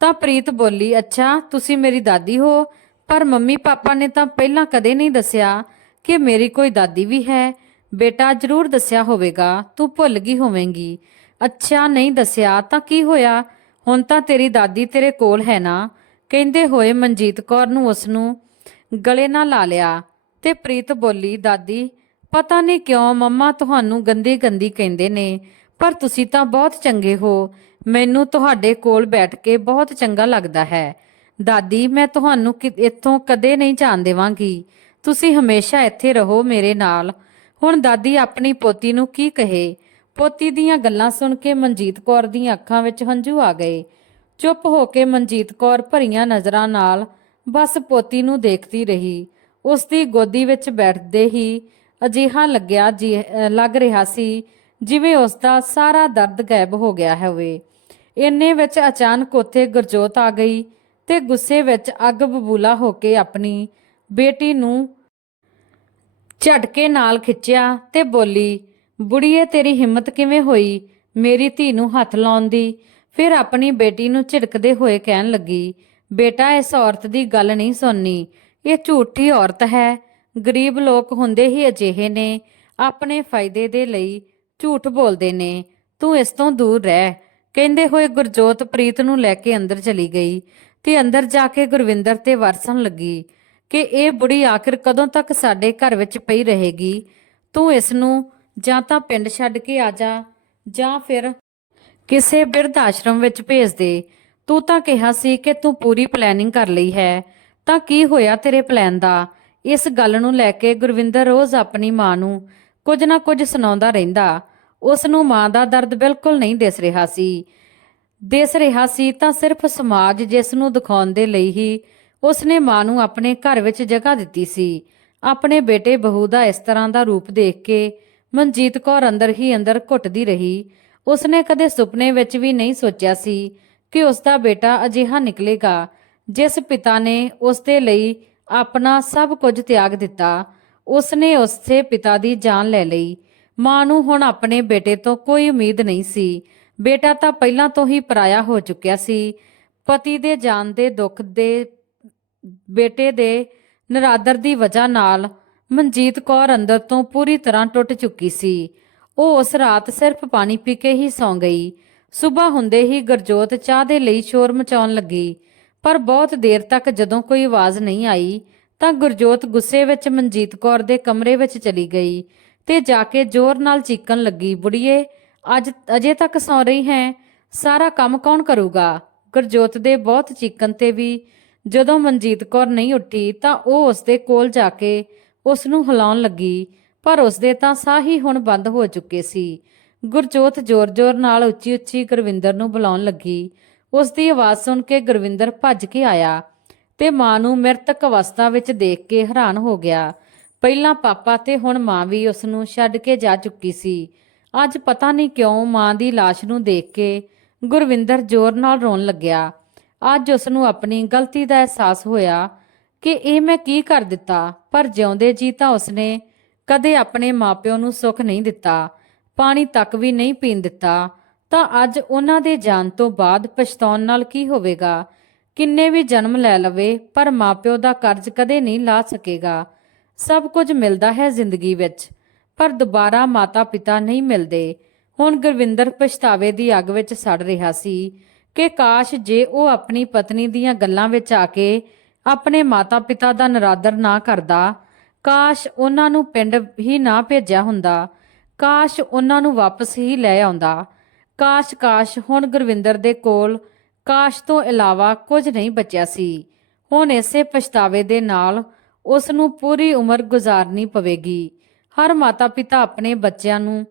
ਤਾਂ ਪ੍ਰੀਤ ਬੋਲੀ, ਅੱਛਾ ਤੁਸੀਂ ਮੇਰੀ ਦਾਦੀ ਹੋ, ਪਰ ਮੰਮੀ ਪਾਪਾ ਨੇ ਤਾਂ ਪਹਿਲਾਂ ਕਦੇ ਨਹੀਂ ਦੱਸਿਆ ਕਿ ਮੇਰੀ ਕੋਈ ਦਾਦੀ ਵੀ ਹੈ। ਬੇਟਾ ਜ਼ਰੂਰ ਦੱਸਿਆ ਹੋਵੇਗਾ, ਤੂੰ ਭੁੱਲ ਗਈ ਹੋਵੇਂਗੀ। ਅੱਛਾ ਨਹੀਂ ਦੱਸਿਆ ਤਾਂ ਕੀ ਹੋਇਆ, ਹੁਣ ਤਾਂ ਤੇਰੀ ਦਾਦੀ ਤੇਰੇ ਕੋਲ ਹੈ ਨਾ। ਕਹਿੰਦੇ ਹੋਏ ਮਨਜੀਤ ਕੌਰ ਨੂੰ ਉਸ ਨੂੰ ਗਲੇ ਨਾਲ ਲਾ ਲਿਆ ਤੇ ਪ੍ਰੀਤ ਬੋਲੀ, ਦਾਦੀ ਪਤਾ ਨਹੀਂ ਕਿਉਂ ਮੰਮਾ ਤੁਹਾਨੂੰ ਗੰਦੀ ਗੰਦੀ ਕਹਿੰਦੇ ਨੇ, ਪਰ ਤੁਸੀਂ ਤਾਂ ਬਹੁਤ ਚੰਗੇ ਹੋ। ਮੈਨੂੰ ਤੁਹਾਡੇ ਕੋਲ ਬੈਠ ਕੇ ਬਹੁਤ ਚੰਗਾ ਲੱਗਦਾ ਹੈ। ਦਾਦੀ ਮੈਂ ਤੁਹਾਨੂੰ ਇੱਥੋਂ ਕਦੇ ਨਹੀਂ ਜਾਣ ਦੇਵਾਂਗੀ, ਤੁਸੀਂ ਹਮੇਸ਼ਾ ਇੱਥੇ ਰਹੋ ਮੇਰੇ ਨਾਲ। ਹੁਣ ਦਾਦੀ ਆਪਣੀ ਪੋਤੀ ਨੂੰ ਕੀ ਕਹੇ। ਪੋਤੀ ਦੀਆਂ ਗੱਲਾਂ ਸੁਣ ਕੇ ਮਨਜੀਤ ਕੌਰ ਦੀਆਂ ਅੱਖਾਂ ਵਿੱਚ ਹੰਝੂ ਆ ਗਏ। ਚੁੱਪ ਹੋ ਕੇ ਮਨਜੀਤ ਕੌਰ ਭਰੀਆਂ ਨਜ਼ਰਾਂ ਨਾਲ ਬਸ ਪੋਤੀ ਨੂੰ ਦੇਖਦੀ ਰਹੀ। ਉਸ ਦੀ ਗੋਦੀ ਵਿੱਚ ਬੈਠਦੇ ਹੀ ਅਜਿਹਾ ਲੱਗ ਰਿਹਾ ਸੀ ਜਿਵੇਂ ਉਸ ਦਾ ਸਾਰਾ ਦਰਦ ਗਾਇਬ ਹੋ ਗਿਆ ਹੋਵੇ। ਇੰਨੇ ਵਿੱਚ ਅਚਾਨਕ ਉੱਥੇ ਗੁਰਜੋਤ ਆ ਗਈ ਤੇ ਗੁੱਸੇ ਵਿੱਚ ਅੱਗ ਬਬੂਲਾ ਹੋ ਕੇ ਆਪਣੀ ਬੇਟੀ ਨੂੰ ਝਟਕੇ ਨਾਲ ਖਿੱਚਿਆ ਤੇ ਬੋਲੀ, ਬੁੜੀਏ ਤੇਰੀ ਹਿੰਮਤ ਕਿਵੇਂ ਹੋਈ ਮੇਰੀ ਧੀ ਨੂੰ ਹੱਥ ਲਾਉਣ ਦੀ। ਫਿਰ ਆਪਣੀ ਬੇਟੀ ਨੂੰ ਝਿੜਕਦੇ ਹੋਏ ਕਹਿਣ ਲੱਗੀ, ਬੇਟਾ ਇਸ ਔਰਤ ਦੀ ਗੱਲ ਨਹੀਂ ਸੁਣਨੀ, ਇਹ ਝੂਠੀ ਔਰਤ ਹੈ। ਗਰੀਬ ਲੋਕ ਹੁੰਦੇ ਹੀ ਅਜਿਹੇ ਨੇ, ਆਪਣੇ ਫਾਇਦੇ ਦੇ ਲਈ ਝੂਠ ਬੋਲਦੇ ਨੇ, ਤੂੰ ਇਸ ਤੋਂ ਦੂਰ ਰਹਿ। ਕਹਿੰਦੇ ਹੋਏ ਗੁਰਜੋਤ ਪ੍ਰੀਤ ਨੂੰ ਲੈ ਕੇ ਅੰਦਰ ਚਲੀ ਗਈ ਤੇ ਅੰਦਰ ਜਾ ਕੇ ਗੁਰਵਿੰਦਰ ਤੇ ਵਰਸਣ ਲੱਗੀ ਕਿ ਇਹ ਬੁੜੀ ਆਖਿਰ ਕਦੋਂ ਤੱਕ ਸਾਡੇ ਘਰ ਵਿੱਚ ਪਈ ਰਹੇਗੀ। ਤੂੰ ਇਸ ਨੂੰ ਜਾਂ ਤਾਂ ਪਿੰਡ ਛੱਡ ਕੇ ਆ ਜਾ ਜਾਂ ਫਿਰ ਕਿਸੇ ਬਿਰਧ ਆਸ਼ਰਮ ਵਿੱਚ ਭੇਜ ਦੇ। ਤੂੰ ਤਾਂ ਕਿਹਾ ਸੀ ਕਿ ਤੂੰ ਪੂਰੀ ਪਲੈਨਿੰਗ ਕਰ ਲਈ ਹੈ, ਤਾਂ ਕੀ ਹੋਇਆ ਤੇਰੇ ਪਲਾਨ ਦਾ? ਇਸ ਗੱਲ ਨੂੰ ਲੈ ਕੇ ਗੁਰਵਿੰਦਰ ਰੋਜ਼ ਆਪਣੀ ਮਾਂ ਨੂੰ ਕੁਝ ਨਾ ਕੁਝ ਸੁਣਾਉਂਦਾ ਰਹਿੰਦਾ। ਉਸ ਨੂੰ ਮਾਂ ਦਾ ਦਰਦ ਬਿਲਕੁਲ ਨਹੀਂ ਦਿਸ ਰਿਹਾ ਸੀ ਤਾਂ ਸਿਰਫ ਸਮਾਜ ਜਿਸ ਨੂੰ ਦਿਖਾਉਣ ਦੇ ਲਈ ਹੀ ਉਸਨੇ ਮਾਂ ਨੂੰ ਆਪਣੇ ਘਰ ਵਿੱਚ ਜਗ੍ਹਾ ਦਿੱਤੀ ਸੀ। ਆਪਣੇ ਬੇਟੇ ਬਹੂ ਦਾ ਇਸ ਤਰ੍ਹਾਂ ਦਾ ਰੂਪ ਦੇਖ ਕੇ ਮਨਜੀਤ ਕੌਰ ਅੰਦਰ ਹੀ ਅੰਦਰ ਘੁੱਟਦੀ ਰਹੀ। ਉਸਨੇ ਕਦੇ ਸੁਪਨੇ ਵਿੱਚ ਵੀ ਨਹੀਂ ਸੋਚਿਆ ਸੀ ਕਿ ਉਸ ਦਾ ਬੇਟਾ ਅਜਿਹਾ ਨਿਕਲੇਗਾ, ਜਿਸ ਪਿਤਾ ਨੇ ਉਸ ਦੇ ਲਈ ਆਪਣਾ ਸਭ ਕੁਝ ਤਿਆਗ ਦਿੱਤਾ। ਉਸਨੇ ਉਸੇ ਪਿਤਾ ਦੀ ਜਾਨ ਲੈ ਲਈ। ਮਾਂ ਨੂੰ ਹੁਣ ਆਪਣੇ ਬੇਟੇ ਤੋਂ ਕੋਈ ਉਮੀਦ ਨਹੀਂ ਸੀ। ਬੇਟਾ ਤਾਂ ਪਹਿਲਾਂ ਤੋਂ ਹੀ ਪਰਾਇਆ ਹੋ ਚੁੱਕਿਆ ਸੀ। ਪਤੀ ਦੇ ਜਾਣ ਦੇ ਦੁੱਖ ਦੇ ਬੇਟੇ ਦੇ ਨਿਰਾਦਰ ਦੀ ਵਜ੍ਹਾ ਨਾਲ ਮਨਜੀਤ ਕੌਰ ਅੰਦਰ ਤੋਂ ਪੂਰੀ ਤਰ੍ਹਾਂ ਟੁੱਟ ਚੁੱਕੀ ਸੀ। ਉਹ ਉਸ ਰਾਤ ਸਿਰਫ ਪਾਣੀ ਪੀ ਕੇ ਹੀ ਸੌਂ ਗਈ। ਸਵੇਰ ਹੁੰਦੇ ਹੀ ਗੁਰਜੋਤ ਚਾਹ ਦੇ ਲਈ ਸ਼ੋਰ ਮਚਾਉਣ ਲੱਗੀ, ਪਰ ਬਹੁਤ ਦੇਰ ਤੱਕ ਜਦੋਂ ਕੋਈ ਆਵਾਜ਼ ਨਹੀਂ ਆਈ ਤਾਂ ਗੁਰਜੋਤ ਗੁੱਸੇ ਵਿੱਚ ਮਨਜੀਤ ਕੌਰ ਦੇ ਕਮਰੇ ਵਿੱਚ ਚਲੀ ਗਈ ਤੇ ਜਾ ਕੇ ਜ਼ੋਰ ਨਾਲ ਚੀਕਣ ਲੱਗੀ, ਬੁੜੀਏ ਅਜੇ ਤੱਕ ਸੌਂ ਰਹੀ ਹੈ? ਸਾਰਾ ਕੰਮ ਕੌਣ ਕਰੂਗਾ? ਗੁਰਜੋਤ ਦੇ ਬਹੁਤ ਚੀਕਣ ਤੇ ਵੀ ਜਦੋਂ ਮਨਜੀਤ ਕੌਰ ਨਹੀਂ ਉੱਠੀ ਤਾਂ ਉਹ ਉਸਦੇ ਕੋਲ ਜਾ ਕੇ ਉਸ ਨੂੰ ਹਿਲਾਉਣ ਲੱਗੀ, ਪਰ ਉਸਦੇ ਤਾਂ ਸਾਹ ਹੀ ਹੁਣ ਬੰਦ ਹੋ ਚੁੱਕੇ ਸੀ। ਗੁਰਜੋਤ ਜ਼ੋਰ-ਜ਼ੋਰ ਨਾਲ ਉੱਚੀ-ਉੱਚੀ ਗੁਰਵਿੰਦਰ ਨੂੰ ਬੁਲਾਉਣ ਲੱਗੀ। ਉਸ ਦੀ ਆਵਾਜ਼ ਸੁਣ ਕੇ ਗੁਰਵਿੰਦਰ ਭੱਜ ਕੇ ਆਇਆ ਤੇ ਮਾਂ ਨੂੰ ਮ੍ਰਿਤਕ ਅਵਸਥਾ ਵਿੱਚ ਦੇਖ ਕੇ ਹੈਰਾਨ ਹੋ ਗਿਆ। ਪਹਿਲਾਂ ਪਾਪਾ ਤੇ ਹੁਣ ਮਾਂ ਵੀ ਉਸ ਨੂੰ ਛੱਡ ਕੇ ਜਾ ਚੁੱਕੀ ਸੀ। ਅੱਜ ਪਤਾ ਨਹੀਂ ਕਿਉਂ ਮਾਂ ਦੀ ਲਾਸ਼ ਨੂੰ ਦੇਖ ਕੇ ਗੁਰਵਿੰਦਰ ਜ਼ੋਰ ਨਾਲ ਰੋਣ ਲੱਗਿਆ। ਅੱਜ ਉਸ ਨੂੰ ਆਪਣੀ ਗਲਤੀ ਦਾ ਅਹਿਸਾਸ ਹੋਇਆ ਕਿ ਇਹ ਮੈਂ ਕੀ ਕਰ ਦਿੱਤਾ, ਪਰ ਜਿਉਂਦੇ ਜੀ ਤਾਂ ਉਸਨੇ ਕਦੇ ਆਪਣੇ ਮਾਪਿਓ ਨੂੰ ਸੁੱਖ ਨਹੀਂ ਦਿੱਤਾ, ਪਾਣੀ ਤੱਕ ਵੀ ਨਹੀਂ ਪੀਣ ਦਿੱਤਾ, ਤਾਂ ਅੱਜ ਉਹਨਾਂ ਦੇ ਜਾਣ ਤੋਂ ਬਾਅਦ ਪਛਤਾਉਣ ਨਾਲ ਕੀ ਹੋਵੇਗਾ? ਕਿੰਨੇ ਵੀ ਜਨਮ ਲੈ ਲਵੇ ਪਰ ਮਾਪਿਓ ਦਾ ਕਰਜ਼ ਕਦੇ ਨਹੀਂ ਲਾ ਸਕੇਗਾ। ਸਭ ਕੁਝ ਮਿਲਦਾ ਹੈ ਜ਼ਿੰਦਗੀ ਵਿੱਚ, ਪਰ ਦੁਬਾਰਾ ਮਾਤਾ ਪਿਤਾ ਨਹੀਂ ਮਿਲਦੇ। ਹੁਣ ਗੁਰਵਿੰਦਰ ਪਛਤਾਵੇ ਦੀ ਅੱਗ ਵਿੱਚ ਸੜ ਰਿਹਾ ਸੀ ਕਿ ਕਾਸ਼ ਜੇ ਉਹ ਆਪਣੀ ਪਤਨੀ ਦੀਆਂ ਗੱਲਾਂ ਵਿੱਚ ਆ ਕੇ ਆਪਣੇ ਮਾਤਾ ਪਿਤਾ ਦਾ ਨਿਰਾਦਰ ਨਾ ਕਰਦਾ, ਕਾਸ਼ ਉਹਨਾਂ ਨੂੰ ਪਿੰਡ ਹੀ ਨਾ ਭੇਜਿਆ ਹੁੰਦਾ, ਕਾਸ਼ ਉਹਨਾਂ ਨੂੰ ਵਾਪਸ ਹੀ ਲੈ ਆਉਂਦਾ। ਕਾਸ਼ ਹੁਣ ਗੁਰਵਿੰਦਰ ਦੇ ਕੋਲ ਕਾਸ਼ ਤੋਂ ਇਲਾਵਾ ਕੁਝ ਨਹੀਂ ਬਚਿਆ ਸੀ। ਹੁਣ ਇਸੇ ਪਛਤਾਵੇ ਦੇ ਨਾਲ ਉਸ ਨੂੰ ਪੂਰੀ ਉਮਰ ਗੁਜ਼ਾਰਨੀ ਪਵੇਗੀ। ਹਰ ਮਾਤਾ ਪਿਤਾ ਆਪਣੇ ਬੱਚਿਆਂ ਨੂੰ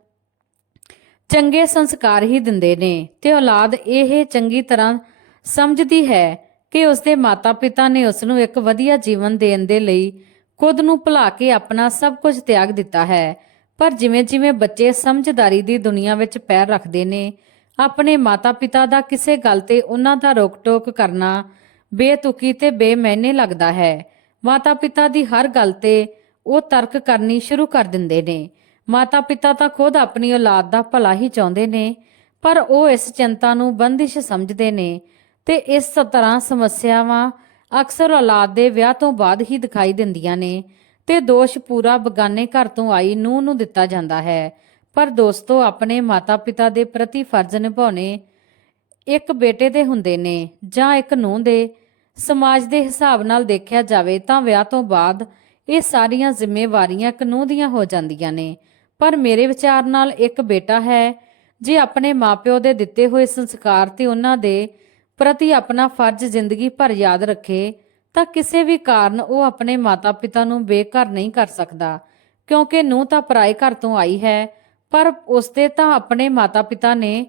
ਚੰਗੇ ਸੰਸਕਾਰ ਹੀ ਦਿੰਦੇ ਨੇ ਤੇ ਔਲਾਦ ਇਹ ਚੰਗੀ ਤਰ੍ਹਾਂ ਸਮਝਦੀ ਹੈ ਕਿ ਉਸਦੇ ਮਾਤਾ ਪਿਤਾ ਨੇ ਉਸ ਨੂੰ ਇੱਕ ਵਧੀਆ ਜੀਵਨ ਦੇਣ ਦੇ ਲਈ ਖੁਦ ਨੂੰ ਭੁਲਾ ਕੇ ਆਪਣਾ ਸਭ ਕੁਝ ਤਿਆਗ ਦਿੱਤਾ ਹੈ। ਪਰ ਜਿਵੇਂ-ਜਿਵੇਂ ਬੱਚੇ ਸਮਝਦਾਰੀ ਦੀ ਦੁਨੀਆ ਵਿੱਚ ਪੈਰ ਰੱਖਦੇ ਨੇ, ਆਪਣੇ ਮਾਤਾ ਪਿਤਾ ਦਾ ਕਿਸੇ ਗੱਲ ਤੇ ਉਹਨਾਂ ਦਾ ਰੋਕ-ਟੋਕ ਕਰਨਾ ਬੇਤੁਕੀ ਤੇ ਬੇਮੈਨੇ ਲੱਗਦਾ ਹੈ। ਮਾਤਾ ਪਿਤਾ ਦੀ ਹਰ ਗੱਲ ਤੇ ਉਹ ਤਰਕ ਕਰਨੀ ਸ਼ੁਰੂ ਕਰ ਦਿੰਦੇ ਨੇ। ਮਾਤਾ ਪਿਤਾ ਤਾਂ ਖੁਦ ਆਪਣੀ ਔਲਾਦ ਦਾ ਭਲਾ ਹੀ ਚਾਹੁੰਦੇ ਨੇ, ਪਰ ਉਹ ਇਸ ਚਿੰਤਾ ਨੂੰ ਬੰਦਿਸ਼ ਸਮਝਦੇ ਨੇ ਤੇ ਇਸ ਤਰ੍ਹਾਂ ਸਮੱਸਿਆਵਾਂ ਅਕਸਰ ਔਲਾਦ ਦੇ ਵਿਆਹ ਤੋਂ ਬਾਅਦ ਹੀ ਦਿਖਾਈ ਦਿੰਦੀਆਂ ਨੇ ਤੇ ਦੋਸ਼ ਪੂਰਾ ਬਗਾਨੇ ਘਰ ਤੋਂ ਆਈ ਨੂੰਹ ਨੂੰ ਦਿੱਤਾ ਜਾਂਦਾ ਹੈ। ਪਰ ਦੋਸਤੋ, ਆਪਣੇ ਮਾਤਾ ਪਿਤਾ ਦੇ ਪ੍ਰਤੀ ਫਰਜ਼ ਨਿਭਾਉਣੇ ਇੱਕ ਬੇਟੇ ਦੇ ਹੁੰਦੇ ਨੇ ਜਾਂ ਇੱਕ ਨੂੰਹ ਦੇ। ਸਮਾਜ ਦੇ ਹਿਸਾਬ ਨਾਲ ਦੇਖਿਆ ਜਾਵੇ ਤਾਂ ਵਿਆਹ ਤੋਂ ਬਾਅਦ ਇਹ ਸਾਰੀਆਂ ਜ਼ਿੰਮੇਵਾਰੀਆਂ ਇੱਕ ਨੂੰਹ ਦੀਆਂ ਹੋ ਜਾਂਦੀਆਂ ਨੇ, ਪਰ ਮੇਰੇ ਵਿਚਾਰ ਨਾਲ ਇੱਕ ਬੇਟਾ ਹੈ ਜੇ ਆਪਣੇ ਮਾਪਿਓ ਦੇ ਦਿੱਤੇ ਹੋਏ ਸੰਸਕਾਰ ਤੇ ਉਹਨਾਂ ਦੇ ਪ੍ਰਤੀ ਆਪਣਾ ਫਰਜ਼ ਜ਼ਿੰਦਗੀ ਭਰ ਯਾਦ ਰੱਖੇ ਤਾਂ ਕਿਸੇ ਵੀ ਕਾਰਨ ਉਹ ਆਪਣੇ ਮਾਤਾ ਪਿਤਾ ਨੂੰ ਬੇਘਰ ਨਹੀਂ ਕਰ ਸਕਦਾ, ਕਿਉਂਕਿ ਨੂੰਹ ਤਾਂ ਪਰਾਏ ਘਰ ਤੋਂ ਆਈ ਹੈ, ਪਰ ਉਸਦੇ ਤਾਂ ਆਪਣੇ ਮਾਤਾ ਪਿਤਾ ਨੇ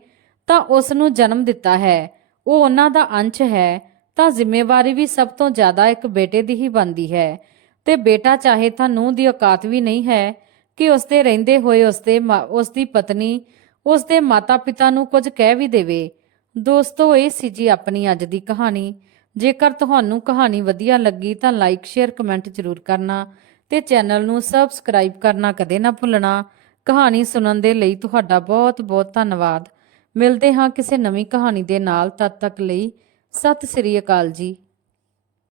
ਤਾਂ ਉਸ ਨੂੰ ਜਨਮ ਦਿੱਤਾ ਹੈ, ਉਹ ਉਹਨਾਂ ਦਾ ਅੰਸ਼ ਹੈ, ਤਾਂ ਜ਼ਿੰਮੇਵਾਰੀ ਵੀ ਸਭ ਤੋਂ ਜ਼ਿਆਦਾ ਇੱਕ ਬੇਟੇ ਦੀ ਹੀ ਬਣਦੀ ਹੈ। ਤੇ ਬੇਟਾ ਚਾਹੇ ਤਾਂ ਨੂੰਹ ਦੀ ਔਕਾਤ ਵੀ ਨਹੀਂ ਹੈ ਕਿ ਉਸਦੇ ਰਹਿੰਦੇ ਹੋਏ ਉਸਦੀ ਪਤਨੀ ਉਸਦੇ ਮਾਤਾ ਪਿਤਾ ਨੂੰ ਕੁਝ ਕਹਿ ਵੀ ਦੇਵੇ। ਦੋਸਤੋ, ਇਹ ਸੀ ਜੀ ਆਪਣੀ ਅੱਜ ਦੀ ਕਹਾਣੀ। ਜੇਕਰ ਤੁਹਾਨੂੰ ਕਹਾਣੀ ਵਧੀਆ ਲੱਗੀ ਤਾਂ ਲਾਈਕ, ਸ਼ੇਅਰ, ਕਮੈਂਟ ਜ਼ਰੂਰ ਕਰਨਾ ਤੇ ਚੈਨਲ ਨੂੰ ਸਬਸਕ੍ਰਾਈਬ ਕਰਨਾ ਕਦੇ ਨਾ ਭੁੱਲਣਾ। ਕਹਾਣੀ ਸੁਣਨ ਦੇ ਲਈ ਤੁਹਾਡਾ ਬਹੁਤ ਬਹੁਤ ਧੰਨਵਾਦ। ਮਿਲਦੇ ਹਾਂ ਕਿਸੇ ਨਵੀਂ ਕਹਾਣੀ ਦੇ ਨਾਲ। ਤਦ ਤੱਕ ਲਈ ਸਤਿ ਸ੍ਰੀ ਅਕਾਲ ਜੀ।